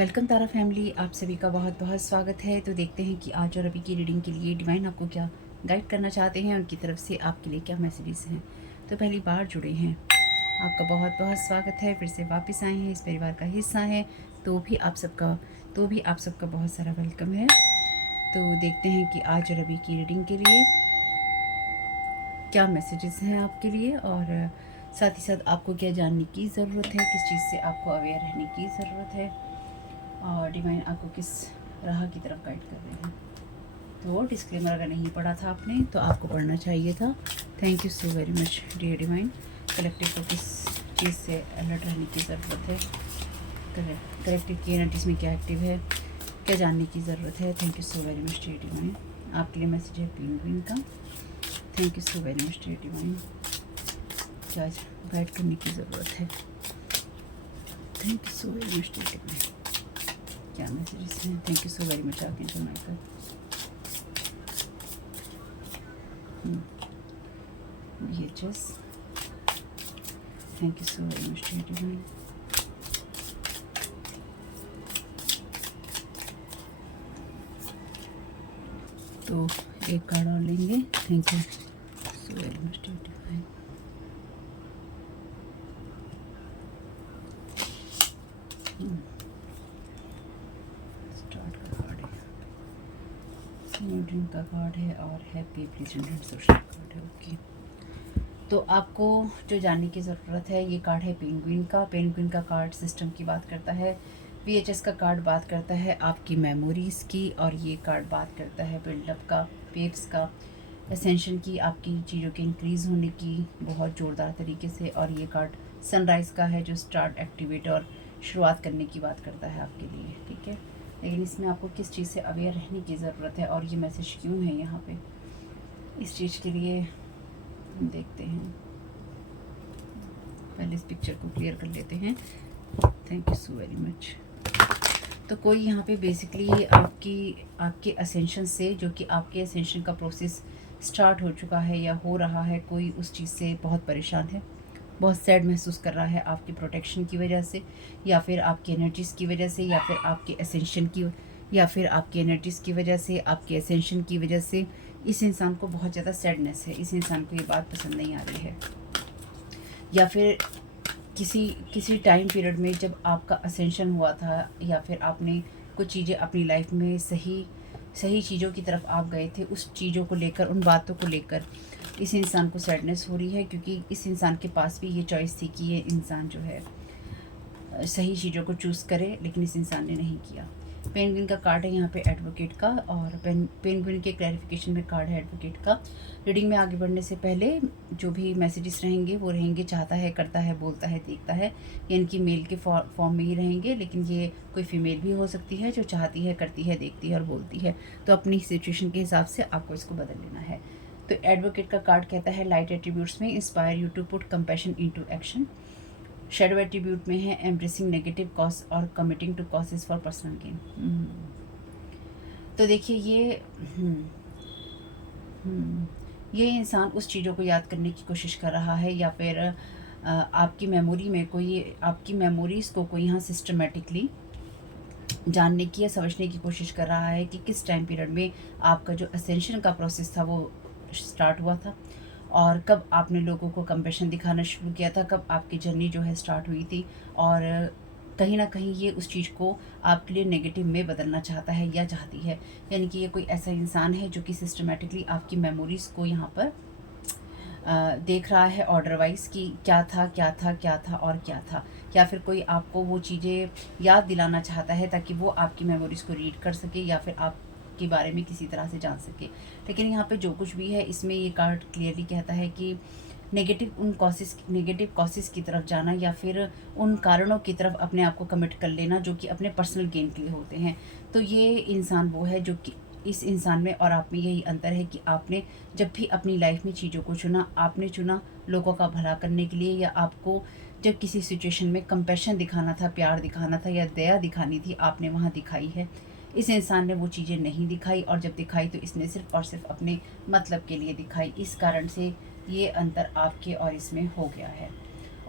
Welcome तारा family, आप सभी का बहुत बहुत स्वागत है। तो देखते हैं कि आज और अभी की रीडिंग के लिए डिवाइन आपको क्या गाइड करना चाहते हैं, उनकी तरफ से आपके लिए क्या मैसेजेस हैं। तो पहली बार जुड़े हैं, आपका बहुत बहुत स्वागत है। फिर से वापस आए हैं, इस परिवार का हिस्सा है, तो भी आप सबका बहुत सारा वेलकम है। तो देखते हैं कि आज और अभी की रीडिंग के लिए क्या मैसेजेस हैं आपके लिए, और साथ ही साथ आपको क्या जानने की ज़रूरत है, किस चीज़ से आपको अवेयर रहने की ज़रूरत है, और डिवाइन आपको किस राह की तरफ गाइड कर रहे हैं। तो डिस्क्लेमर अगर नहीं पढ़ा था आपने तो आपको पढ़ना चाहिए था। Thank you so very much dear divine. Collective को किस चीज़ से अलर्ट रहने की ज़रूरत है, कलेक्टिव की एनर्जीज में क्या एक्टिव है, क्या जानने की ज़रूरत है। Thank you so very much dear divine. आपके लिए मैसेज है पेंगुइन का। Thank you so very much dear divine. क्या गाइड करने की ज़रूरत है। Thank you so very much dear divine. क्या मैसेजेस हैं। Thank you so very much archangel Michael. VHS, thank you so very much dear divine. तो एक card और लेंगे। Thank you so very much dear divine. Start का card है, new dream का card है, और हैप्पी प्रेजेंट सोशल कार्ड है। ओके, तो आपको जो जानने की ज़रूरत है, ये कार्ड है पेंगुइन का। पेंगुइन का कार्ड सिस्टम की बात करता है। VHS का कार्ड बात करता है आपकी मेमोरीज़ की, और ये कार्ड बात करता है बिल्डअप का, वेव्स का, एसेंशन की, आपकी चीज़ों के इंक्रीज़ होने की बहुत ज़ोरदार तरीके से। और ये कार्ड सनराइज़ का है, जो स्टार्ट, एक्टिवेट और शुरुआत करने की बात करता है आपके लिए। ठीक है, लेकिन इसमें आपको किस चीज़ से अवेयर रहने की ज़रूरत है, और ये मैसेज क्यों है यहाँ पे, इस चीज़ के लिए हम देखते हैं। पहले इस पिक्चर को क्लियर कर लेते हैं। Thank you so very much. तो कोई यहाँ पे बेसिकली आपके असेंशन से, जो कि आपके असेंशन का प्रोसेस स्टार्ट हो चुका है या हो रहा है, कोई उस चीज़ से बहुत परेशान है, बहुत सैड महसूस कर रहा है आपकी प्रोटेक्शन की वजह से, या फिर आपकी एनर्जीज़ की वजह से, या फिर आपके असेंशन की, या फिर आपकी एनर्जीज़ की वजह से, आपके असेंशन की वजह से इस इंसान को बहुत ज़्यादा सैडनेस है। इस इंसान को ये बात पसंद नहीं आ रही है, या फिर किसी टाइम पीरियड में जब आपका असेंशन हुआ था, या फिर आपने कुछ चीज़ें अपनी लाइफ में सही चीज़ों की तरफ आप गए थे, उस चीज़ों को लेकर, उन बातों को लेकर इस इंसान को सैडनेस हो रही है, क्योंकि इस इंसान के पास भी ये चॉइस थी कि ये इंसान जो है सही चीज़ों को चूज़ करे, लेकिन इस इंसान ने नहीं किया। पेंगुइन का कार्ड है यहाँ पे एडवोकेट का, और पेंगुइन के क्लैरिफिकेशन में कार्ड है एडवोकेट का। रीडिंग में आगे बढ़ने से पहले जो भी मैसेजेस रहेंगे वो रहेंगे चाहता है, करता है, बोलता है, देखता है, ये इनकी मेल के फॉर्म में ही रहेंगे, लेकिन ये कोई फीमेल भी हो सकती है जो चाहती है, करती है, देखती है और बोलती है। तो अपनी सिचुएशन के हिसाब से आपको इसको बदल लेना है। तो एडवोकेट का कार्ड कहता है लाइट एट्रीब्यूट्स में inspire you to put compassion into action. Shadow attribute में है एम्ब्रेसिंग नेगेटिव कॉज और committing to causes for personal gain. तो देखिए ये इंसान उस चीज़ों को याद करने की कोशिश कर रहा है, या फिर आपकी मेमोरी में कोई, आपकी मेमोरीज़ को कोई यहाँ सिस्टमेटिकली जानने की या समझने की कोशिश कर रहा है कि किस टाइम पीरियड में आपका जो असेंशन का प्रोसेस था वो स्टार्ट हुआ था, और कब आपने लोगों को कंपैशन दिखाना शुरू किया था, कब आपकी जर्नी जो है स्टार्ट हुई थी। और कहीं ना कहीं ये उस चीज़ को आपके लिए नेगेटिव में बदलना चाहता है या चाहती है। यानी कि ये कोई ऐसा इंसान है जो कि सिस्टमेटिकली आपकी मेमोरीज़ को यहाँ पर देख रहा है ऑर्डर वाइज, कि क्या था, क्या था, क्या था और क्या था, या फिर कोई आपको वो चीज़ें याद दिलाना चाहता है ताकि वो आपकी मेमोरीज़ को रीड कर सके, या फिर आपके बारे में किसी तरह से जान सके। लेकिन यहाँ पे जो कुछ भी है, इसमें ये कार्ड क्लियरली कहता है कि नेगेटिव कॉसेस की तरफ जाना, या फिर उन कारणों की तरफ अपने आप को कमिट कर लेना जो कि अपने पर्सनल गेन के लिए होते हैं। तो ये इंसान वो है जो कि, इस इंसान में और आप में यही अंतर है कि आपने जब भी अपनी लाइफ में चीज़ों को चुना, आपने चुना लोगों का भला करने के लिए, या आपको जब किसी सिचुएशन में कंपैशन दिखाना था, प्यार दिखाना था या दया दिखानी थी, आपने वहाँ दिखाई है। इस इंसान ने वो चीज़ें नहीं दिखाई, और जब दिखाई तो इसने सिर्फ और सिर्फ अपने मतलब के लिए दिखाई। इस कारण से ये अंतर आपके और इसमें हो गया है।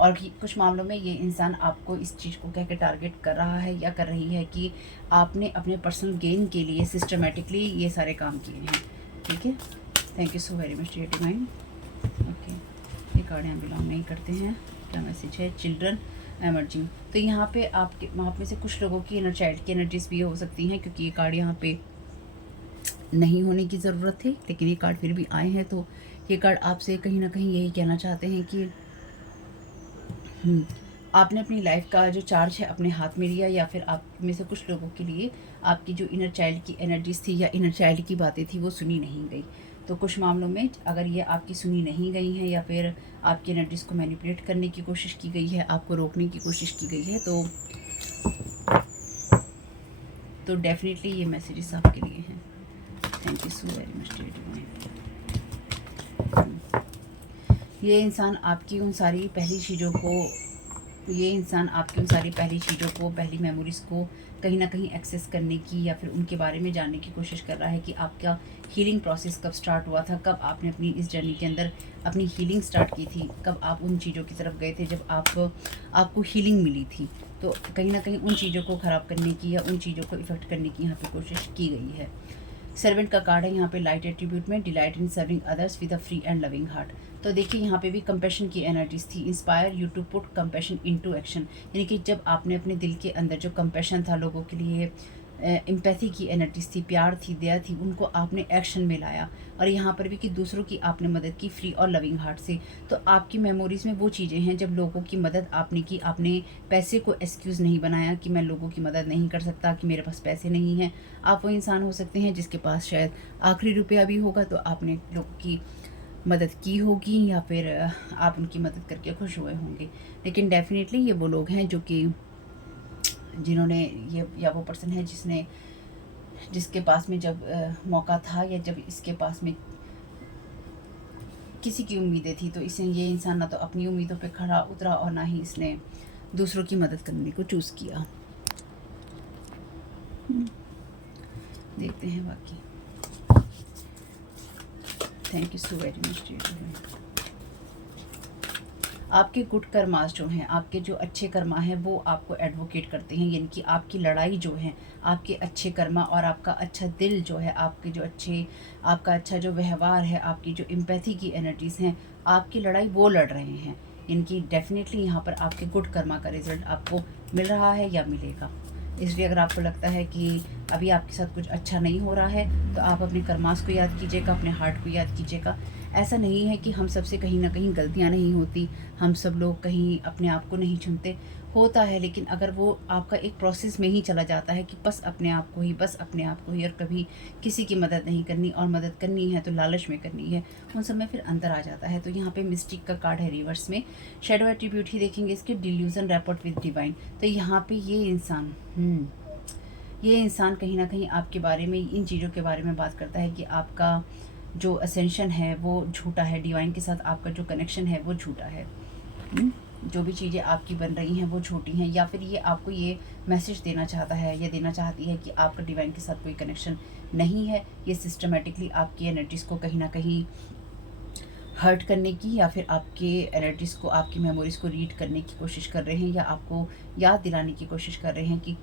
और कुछ मामलों में ये इंसान आपको इस चीज़ को कह के टारगेट कर रहा है या कर रही है कि आपने अपने पर्सनल गेन के लिए सिस्टमेटिकली ये सारे काम किए हैं। ठीक है, thank you so very much dear divine. Okay, ये कार्ड यहाँ बिलोंग नहीं करते हैं। क्या मैसेज है? Children emerging. तो यहाँ पे आपके वहाँ पे से कुछ लोगों की इनर चाइल्ड की एनर्जीज भी हो सकती हैं, क्योंकि ये कार्ड यहाँ पे नहीं होने की ज़रूरत थी, लेकिन ये कार्ड फिर भी आए हैं। तो ये कार्ड आपसे कहीं ना कहीं यही कहना चाहते हैं कि आपने अपनी लाइफ का जो चार्ज है अपने हाथ में लिया, या फिर आप में से कुछ लोगों के लिए आपकी जो इनर चाइल्ड की एनर्जीज थी या इनर चाइल्ड की बातें थी वो सुनी नहीं गई। तो कुछ मामलों में अगर ये आपकी सुनी नहीं गई हैं या फिर आपकी एनर्जीज को मैनिपुलेट करने की कोशिश की गई है, आपको रोकने की कोशिश की गई है, तो डेफिनेटली ये मैसेजेस आपके लिए हैं। Thank you so very much dear divine. ये इंसान आपकी उन सारी पहली चीज़ों को पहली मेमोरीज़ को कहीं ना कहीं एक्सेस करने की या फिर उनके बारे में जानने की कोशिश कर रहा है कि आपका हीलिंग प्रोसेस कब स्टार्ट हुआ था, कब आपने अपनी इस जर्नी के अंदर अपनी हीलिंग स्टार्ट की थी, कब आप उन चीज़ों की तरफ गए थे जब आपको हीलिंग मिली थी। तो कहीं ना कहीं उन चीज़ों को ख़राब करने की या उन चीज़ों को इफ़ेक्ट करने की यहाँ पे कोशिश की गई है। सर्वेंट का कार्ड है यहाँ पे लाइट एट्रीब्यूट में, delight in serving others with a free and loving heart. तो देखिए यहाँ पे भी कंपैशन की एनर्जीज थी। Inspire you to put compassion into action, यानी कि जब आपने अपने दिल के अंदर जो कंपैशन था, लोगों के लिए एम्पैथी की एनर्जीज थी, प्यार थी, दया थी, उनको आपने एक्शन में लाया। और यहाँ पर भी कि दूसरों की आपने मदद की फ्री और लविंग हार्ट से। तो आपकी मेमोरीज़ में वो चीज़ें हैं जब लोगों की मदद आपने की, आपने पैसे को एक्सक्यूज़ नहीं बनाया कि मैं लोगों की मदद नहीं कर सकता, कि मेरे पास पैसे नहीं हैं। आप वो इंसान हो सकते हैं जिसके पास शायद आखिरी रुपया भी होगा, तो आपने लोगों की मदद की होगी या फिर आप उनकी मदद करके खुश हुए होंगे। लेकिन डेफिनेटली ये वो लोग हैं जो कि जिन्होंने ये, या वो पर्सन है जिसके पास में जब मौका था या जब इसके पास में किसी की उम्मीदें थी, तो इसे ये इंसान ना तो अपनी उम्मीदों पे खड़ा उतरा और ना ही इसने दूसरों की मदद करने को चूज़ किया। देखते हैं बाकी। Thank you so very much dear. आपके गुड कर्मास जो हैं, आपके जो अच्छे कर्मा हैं, वो आपको एडवोकेट करते हैं, यानी कि आपकी लड़ाई जो है, आपके अच्छे कर्मा और आपका अच्छा दिल जो है, आपका अच्छा जो व्यवहार है, आपकी जो एम्पैथी की एनर्जीज़ हैं, आपकी लड़ाई वो लड़ रहे हैं। इनकी डेफिनेटली यहाँ पर आपके गुड कर्मा का रिजल्ट आपको मिल रहा है या मिलेगा। इसलिए अगर आपको लगता है कि अभी आपके साथ कुछ अच्छा नहीं हो रहा है, तो आप अपने कर्मास को याद कीजिएगा, अपने हार्ट को याद कीजिएगा। ऐसा नहीं है कि हम सबसे कहीं ना कहीं गलतियां नहीं होती, हम सब लोग कहीं अपने आप को नहीं चुनते, होता है। लेकिन अगर वो आपका एक प्रोसेस में ही चला जाता है कि बस अपने आप को ही, और कभी किसी की मदद नहीं करनी, और मदद करनी है तो लालच में करनी है, उन सब में फिर अंदर आ जाता है। तो यहाँ पे मिस्टिक का कार्ड है रिवर्स में। शेडो एट्रीब्यूट ही देखेंगे इसके, डिल्यूजन रैपोर्ट विद डिवाइन। तो यहाँ पे ये इंसान कहीं ना कहीं आपके बारे में, इन चीज़ों के बारे में बात करता है कि आपका जो असेंशन है वो झूठा है, डिवाइन के साथ आपका जो कनेक्शन है वो झूठा है। जो भी चीज़ें आपकी बन रही हैं वो झूठी हैं, या फिर ये आपको ये मैसेज देना चाहता है या देना चाहती है कि आपका डिवाइन के साथ कोई कनेक्शन नहीं है। ये सिस्टमेटिकली आपकी एनर्जीज़ को कहीं ना कहीं हर्ट करने की, या फिर आपके एनर्जीज़ को, आपकी मेमोरीज़ को रीड करने की कोशिश कर रहे हैं, या आपको याद दिलाने की कोशिश कर रहे हैं कि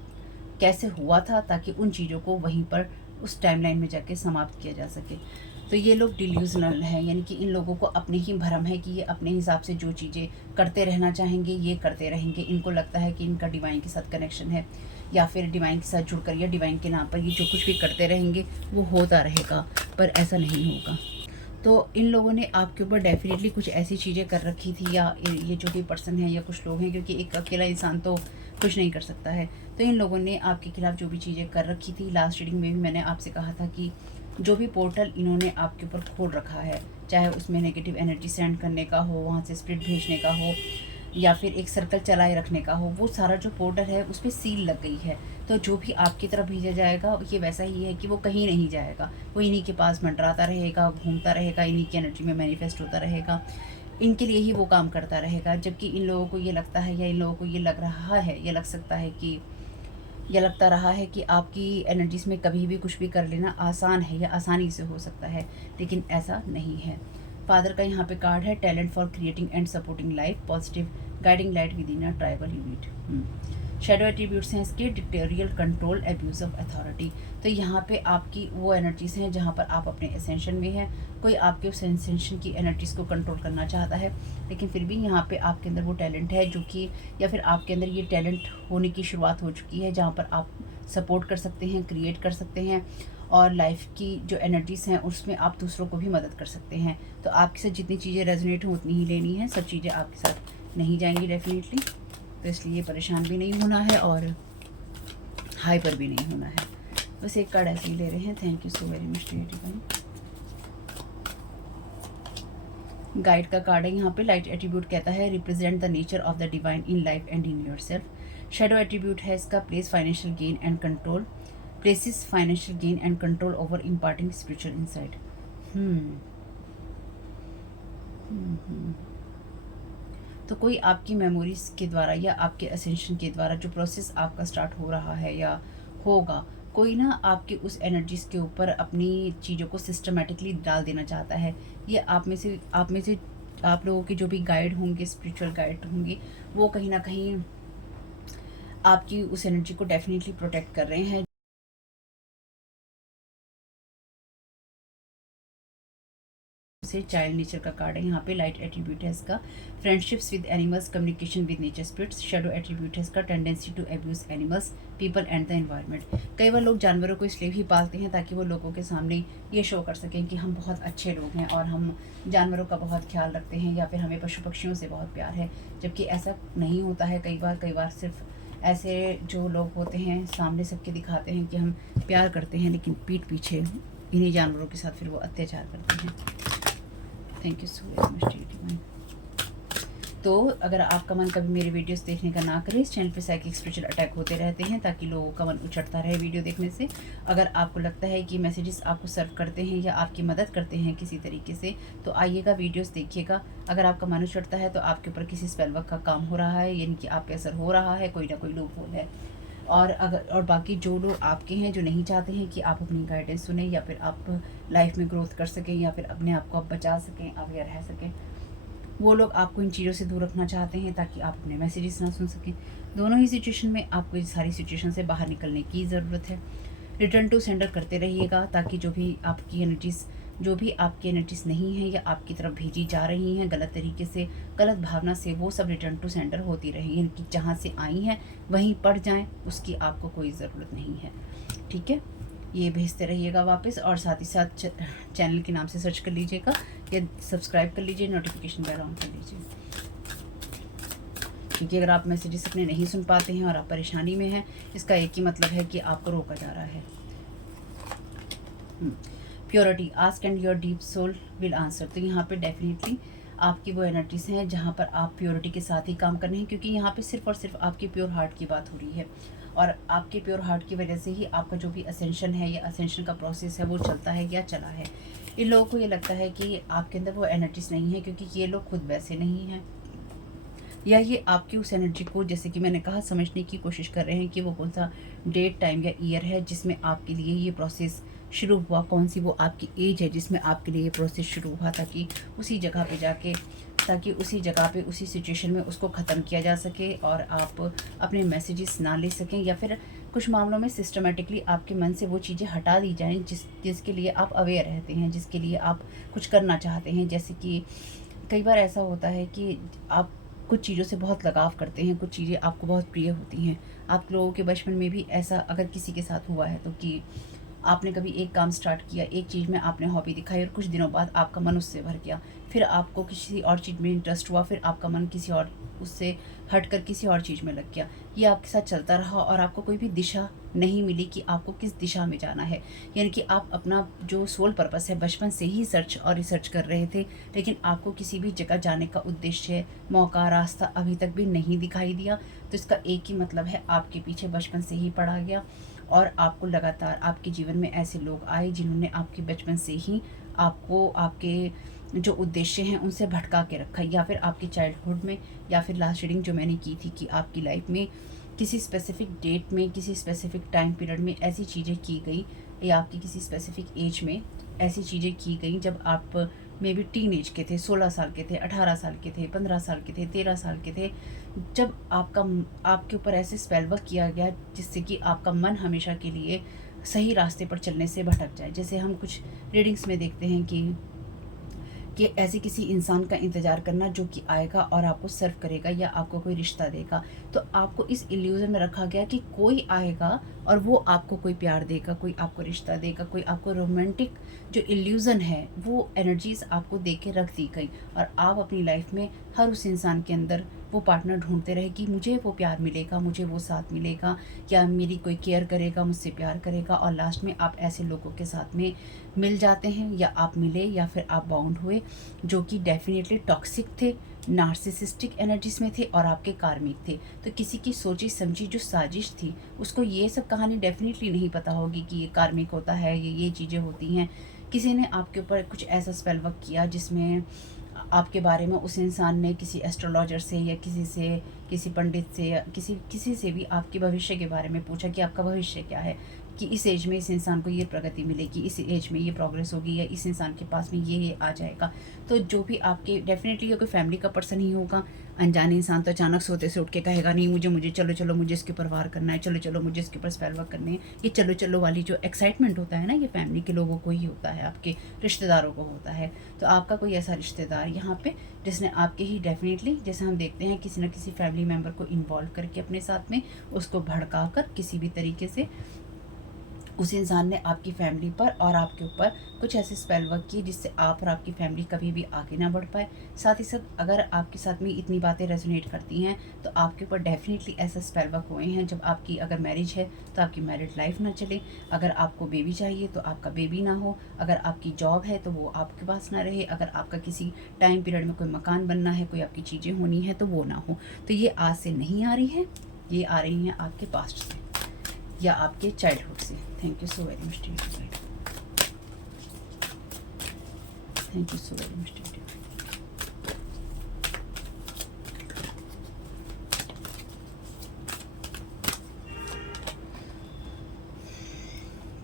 कैसे हुआ था, ताकि उन चीज़ों को वहीं पर उस टाइमलाइन में जाके समाप्त किया जा सके। तो ये लोग डिल्यूजनल हैं, यानी कि इन लोगों को अपने ही भ्रम है कि ये अपने हिसाब से जो चीज़ें करते रहना चाहेंगे ये करते रहेंगे। इनको लगता है कि इनका डिवाइन के साथ कनेक्शन है, या फिर डिवाइन के साथ जुड़कर या डिवाइन के नाम पर ये जो कुछ भी करते रहेंगे वो होता रहेगा, पर ऐसा नहीं होगा। तो इन लोगों ने आपके ऊपर डेफिनेटली कुछ ऐसी चीज़ें कर रखी थी, या ये जो भी पर्सन है या कुछ लोग हैं, क्योंकि एक अकेला इंसान तो कुछ नहीं कर सकता है। तो इन लोगों ने आपके खिलाफ़ जो भी चीज़ें कर रखी थी, लास्ट रीडिंग में भी मैंने आपसे कहा था कि जो भी पोर्टल इन्होंने आपके ऊपर खोल रखा है, चाहे उसमें नेगेटिव एनर्जी सेंड करने का हो, वहाँ से स्पिरिट भेजने का हो, या फिर एक सर्कल चलाए रखने का हो, वो सारा जो पोर्टल है उस पर सील लग गई है। तो जो भी आपकी तरफ भेजा जाएगा ये वैसा ही है कि वो कहीं नहीं जाएगा, वो इन्हीं के पास मंडराता रहेगा, घूमता रहेगा, इन्हीं की एनर्जी में मैनिफेस्ट होता रहेगा, इनके लिए ही वो काम करता रहेगा। जबकि इन लोगों को ये लगता है, या इन लोगों को ये लग रहा है, ये लग सकता है कि यह लगता रहा है कि आपकी एनर्जीज़ में कभी भी कुछ भी कर लेना आसान है या आसानी से हो सकता है, लेकिन ऐसा नहीं है। फादर का यहाँ पे कार्ड है, talent for creating and supporting life, positive guiding light with in a tribal unit. Shadow attributes हैं इसके डिक्टेरियल, कंट्रोल, एब्यूज ऑफ अथॉरिटी। तो यहाँ पे आपकी वो एनर्जीज हैं जहाँ पर आप अपने एसेंशन में हैं, कोई आपके उस एसेंशन की एनर्जीज को कंट्रोल करना चाहता है, लेकिन फिर भी यहाँ पे आपके अंदर वो टैलेंट है जो कि, या फिर आपके अंदर ये टैलेंट होने की शुरुआत हो चुकी है जहाँ पर आप सपोर्ट कर सकते हैं, क्रिएट कर सकते हैं, और लाइफ की जो एनर्जीज़ हैं उसमें आप दूसरों को भी मदद कर सकते हैं। तो आपके साथ जितनी चीज़ें रेजोनेट हों उतनी ही लेनी है, सब चीज़ें आपके साथ नहीं जाएंगी डेफिनेटली। तो इसलिए परेशान भी नहीं होना है और हाइपर भी नहीं होना है। बस एक कार्ड ऐसे ही ले रहे हैं। Thank you so very much divine. Guide का कार्ड है यहाँ पे। लाइट एट्रीब्यूट कहता है represent the nature of the divine in life and in yourself. Shadow attribute है इसका place financial gain and control, places financial gain and control over imparting spiritual insight. तो कोई आपकी मेमोरीज के द्वारा या आपके असेंशन के द्वारा जो प्रोसेस आपका स्टार्ट हो रहा है या होगा, कोई ना आपके उस एनर्जीज के ऊपर अपनी चीज़ों को सिस्टमेटिकली डाल देना चाहता है। ये आप में से आप लोगों के जो भी गाइड होंगे, स्पिरिचुअल गाइड होंगे, वो कहीं ना कहीं आपकी उस एनर्जी को डेफिनेटली प्रोटेक्ट कर रहे हैं। से चाइल्ड नेचर का कार्ड है यहाँ पे। लाइट एट्रीब्यूट है इसका friendships with animals, communication with nature spirits. Shadow attribute है इसका tendency to abuse animals, people and the environment. कई बार लोग जानवरों को इसलिए भी पालते हैं ताकि वो लोगों के सामने ये शो कर सकें कि हम बहुत अच्छे लोग हैं और हम जानवरों का बहुत ख्याल रखते हैं, या फिर हमें पशु पक्षियों से बहुत प्यार है, जबकि ऐसा नहीं होता है। कई बार सिर्फ ऐसे जो लोग होते हैं सामने सबके दिखाते हैं कि हम प्यार करते हैं, लेकिन पीठ पीछे इन्हीं जानवरों के साथ फिर वो अत्याचार करते हैं। Thank you so very much divine. तो अगर आपका मन कभी मेरे वीडियोस देखने का ना करे, इस चैनल पे साइकिक स्पिरिचुअल अटैक होते रहते हैं ताकि लोगों का मन उचटता रहे वीडियो देखने से। अगर आपको लगता है कि मैसेजेस आपको सर्व करते हैं या आपकी मदद करते हैं किसी तरीके से, तो आइएगा, वीडियोस देखिएगा। अगर आपका मन उचटता है तो आपके ऊपर किसी स्पेल वर्क का काम हो रहा है, यानी कि आप पे असर हो रहा है, कोई ना कोई लूप होल है। और बाकी जो लोग आपके हैं जो नहीं चाहते हैं कि आप अपनी गाइडेंस सुने या फिर आप लाइफ में ग्रोथ कर सकें या फिर अपने आप को आप बचा सकें, अवेयर रह सकें, वो लोग आपको इन चीज़ों से दूर रखना चाहते हैं ताकि आप अपने मैसेजेस ना सुन सकें। दोनों ही सिचुएशन में आपको इस सारी सिचुएशन से बाहर निकलने की ज़रूरत है। रिटर्न टू सेंडर करते रहिएगा ताकि जो भी आपकी एनर्जीज नहीं है या आपकी तरफ भेजी जा रही हैं गलत तरीके से, गलत भावना से, वो सब रिटर्न टू सेंडर होती रही, यानी कि जहाँ से आई हैं वहीं पड़ जाएं, उसकी आपको कोई ज़रूरत नहीं है। ठीक है, ये भेजते रहिएगा वापस, और साथ ही साथ चैनल के नाम से सर्च कर लीजिएगा या सब्सक्राइब कर लीजिए, नोटिफिकेशन बेल ऑन कर लीजिए, क्योंकि अगर आप मैसेजेस अपने नहीं सुन पाते हैं और आप परेशानी में हैं, इसका एक ही मतलब है कि आपको रोका जा रहा है। Purity, ask and your deep soul will answer. तो यहाँ पे डेफिनेटली आपकी वो एनर्जीज हैं जहाँ पर आप प्योरिटी के साथ ही काम करने हैं, क्योंकि यहाँ पे सिर्फ और सिर्फ आपके प्योर हार्ट की बात हो रही है, और आपके प्योर हार्ट की वजह से ही आपका जो भी असेंशन है या असेंशन का प्रोसेस है वो चलता है या चला है। इन लोगों को ये लगता है कि आपके अंदर वो एनर्जीज नहीं है क्योंकि ये लोग खुद वैसे नहीं हैं, या ये आपकी उस एनर्जी को, जैसे कि मैंने कहा, समझने की कोशिश कर रहे हैं कि वो कौन सा डेट, टाइम या ईयर है जिसमें आपके लिए ये प्रोसेस शुरू हुआ, कौन सी वो आपकी एज है जिसमें आपके लिए ये प्रोसेस शुरू हुआ, ताकि उसी जगह पे उसी सिचुएशन में उसको ख़त्म किया जा सके और आप अपने मैसेजेस ना ले सकें, या फिर कुछ मामलों में सिस्टमेटिकली आपके मन से वो चीज़ें हटा दी जाएं जिसके लिए आप अवेयर रहते हैं, जिसके लिए आप कुछ करना चाहते हैं। जैसे कि कई बार ऐसा होता है कि आप कुछ चीज़ों से बहुत लगाव करते हैं, कुछ चीज़ें आपको बहुत प्रिय होती हैं। आप लोगों के बचपन में भी ऐसा अगर किसी के साथ हुआ है तो कि आपने कभी एक काम स्टार्ट किया, एक चीज़ में आपने हॉबी दिखाई और कुछ दिनों बाद आपका मन उससे भर गया, फिर आपको किसी और चीज़ में इंटरेस्ट हुआ, फिर आपका मन किसी और उससे हटकर किसी और चीज़ में लग गया। ये आपके साथ चलता रहा और आपको कोई भी दिशा नहीं मिली कि आपको किस दिशा में जाना है, यानी कि आप अपना जो सोल पर्पस है बचपन से ही सर्च और रिसर्च कर रहे थे, लेकिन आपको किसी भी जगह जाने का उद्देश्य, मौका, रास्ता अभी तक भी नहीं दिखाई दिया। तो इसका एक ही मतलब है, आपके पीछे बचपन से ही पड़ा गया और आपको लगातार आपके जीवन में ऐसे लोग आए जिन्होंने आपके बचपन से ही आपको आपके जो उद्देश्य हैं उनसे भटका के रखा, या फिर आपकी चाइल्डहुड में, या फिर लास्ट रीडिंग जो मैंने की थी कि आपकी लाइफ में किसी स्पेसिफिक डेट में, किसी स्पेसिफिक टाइम पीरियड में ऐसी चीज़ें की गई, या आपकी किसी स्पेसिफिक एज में ऐसी चीज़ें की गई जब आप मे बी टीन एज के थे, 16 साल के थे, 18 साल के थे, 15 साल के थे, 13 साल के थे, जब आपके ऊपर ऐसे स्पेल वर्क किया गया जिससे कि आपका मन हमेशा के लिए सही रास्ते पर चलने से भटक जाए। जैसे हम कुछ रीडिंग्स में देखते हैं कि ऐसे किसी इंसान का इंतज़ार करना जो कि आएगा और आपको सर्व करेगा या आपको कोई रिश्ता देगा। तो आपको इस इल्यूज़न में रखा गया कि कोई आएगा और वो आपको कोई प्यार देगा, कोई आपको रिश्ता देगा, कोई आपको रोमांटिक जो इल्यूज़न है वो एनर्जीज़ आपको दे के रख दी गई, और आप अपनी लाइफ में हर उस इंसान के अंदर वो पार्टनर ढूंढते रहे कि मुझे वो प्यार मिलेगा, मुझे वो साथ मिलेगा, या मेरी कोई केयर करेगा, मुझसे प्यार करेगा, और लास्ट में आप ऐसे लोगों के साथ में मिल जाते हैं, या आप मिले या फिर आप बाउंड हुए जो कि डेफिनेटली टॉक्सिक थे, नार्सिसिस्टिक एनर्जीज में थे और आपके कार्मिक थे। तो किसी की सोची समझी जो साजिश थी उसको ये सब कहानी डेफिनेटली नहीं पता होगी कि ये कार्मिक होता है, ये चीज़ें होती हैं। किसी ने आपके ऊपर कुछ ऐसा स्पेल वर्क किया जिसमें आपके बारे में उस इंसान ने किसी एस्ट्रोलॉजर से या किसी पंडित से या किसी से भी आपके भविष्य के बारे में पूछा कि आपका भविष्य क्या है, कि इस एज में इस इंसान को ये प्रगति मिलेगी, इस एज में ये प्रोग्रेस होगी, या इस इंसान के पास में ये आ जाएगा। तो जो भी आपके डेफिनेटली ये कोई फैमिली का पर्सन ही होगा। अनजान इंसान तो अचानक सोते से उठ के कहेगा नहीं मुझे चलो मुझे इसके ऊपर वार करना है, चलो मुझे इसके ऊपर स्पेल वर्क करने हैं। ये चलो वाली जो एक्साइटमेंट होता है ना, ये फैमिली के लोगों को ही होता है, आपके रिश्तेदारों को होता है। तो आपका कोई ऐसा रिश्तेदार यहाँ पे जिसने आपके ही डेफिनेटली, जैसे हम देखते हैं किसी न किसी फैमिली मेम्बर को इन्वॉल्व करके अपने साथ में उसको भड़का कर किसी भी तरीके से उस इंसान ने आपकी फैमिली पर और आपके ऊपर कुछ ऐसे स्पेल वर्क किए जिससे आप और आपकी फैमिली कभी भी आगे ना बढ़ पाए। साथ ही साथ अगर आपके साथ में इतनी बातें रेजोनेट करती हैं तो आपके ऊपर डेफिनेटली ऐसा स्पेल वर्क हुए हैं। जब आपकी अगर मैरिज है तो आपकी मैरिड लाइफ ना चले, अगर आपको बेबी चाहिए तो आपका बेबी ना हो, अगर आपकी जॉब है तो वो आपके पास ना रहे, अगर आपका किसी टाइम पीरियड में कोई मकान बनना है, कोई आपकी चीज़ें होनी है तो वो ना हो। तो ये आज से नहीं आ रही है, ये आ रही हैं आपके पास्ट से या आपके चाइल्डहुड से। Thank you so very much to you. Thank you so very much to you.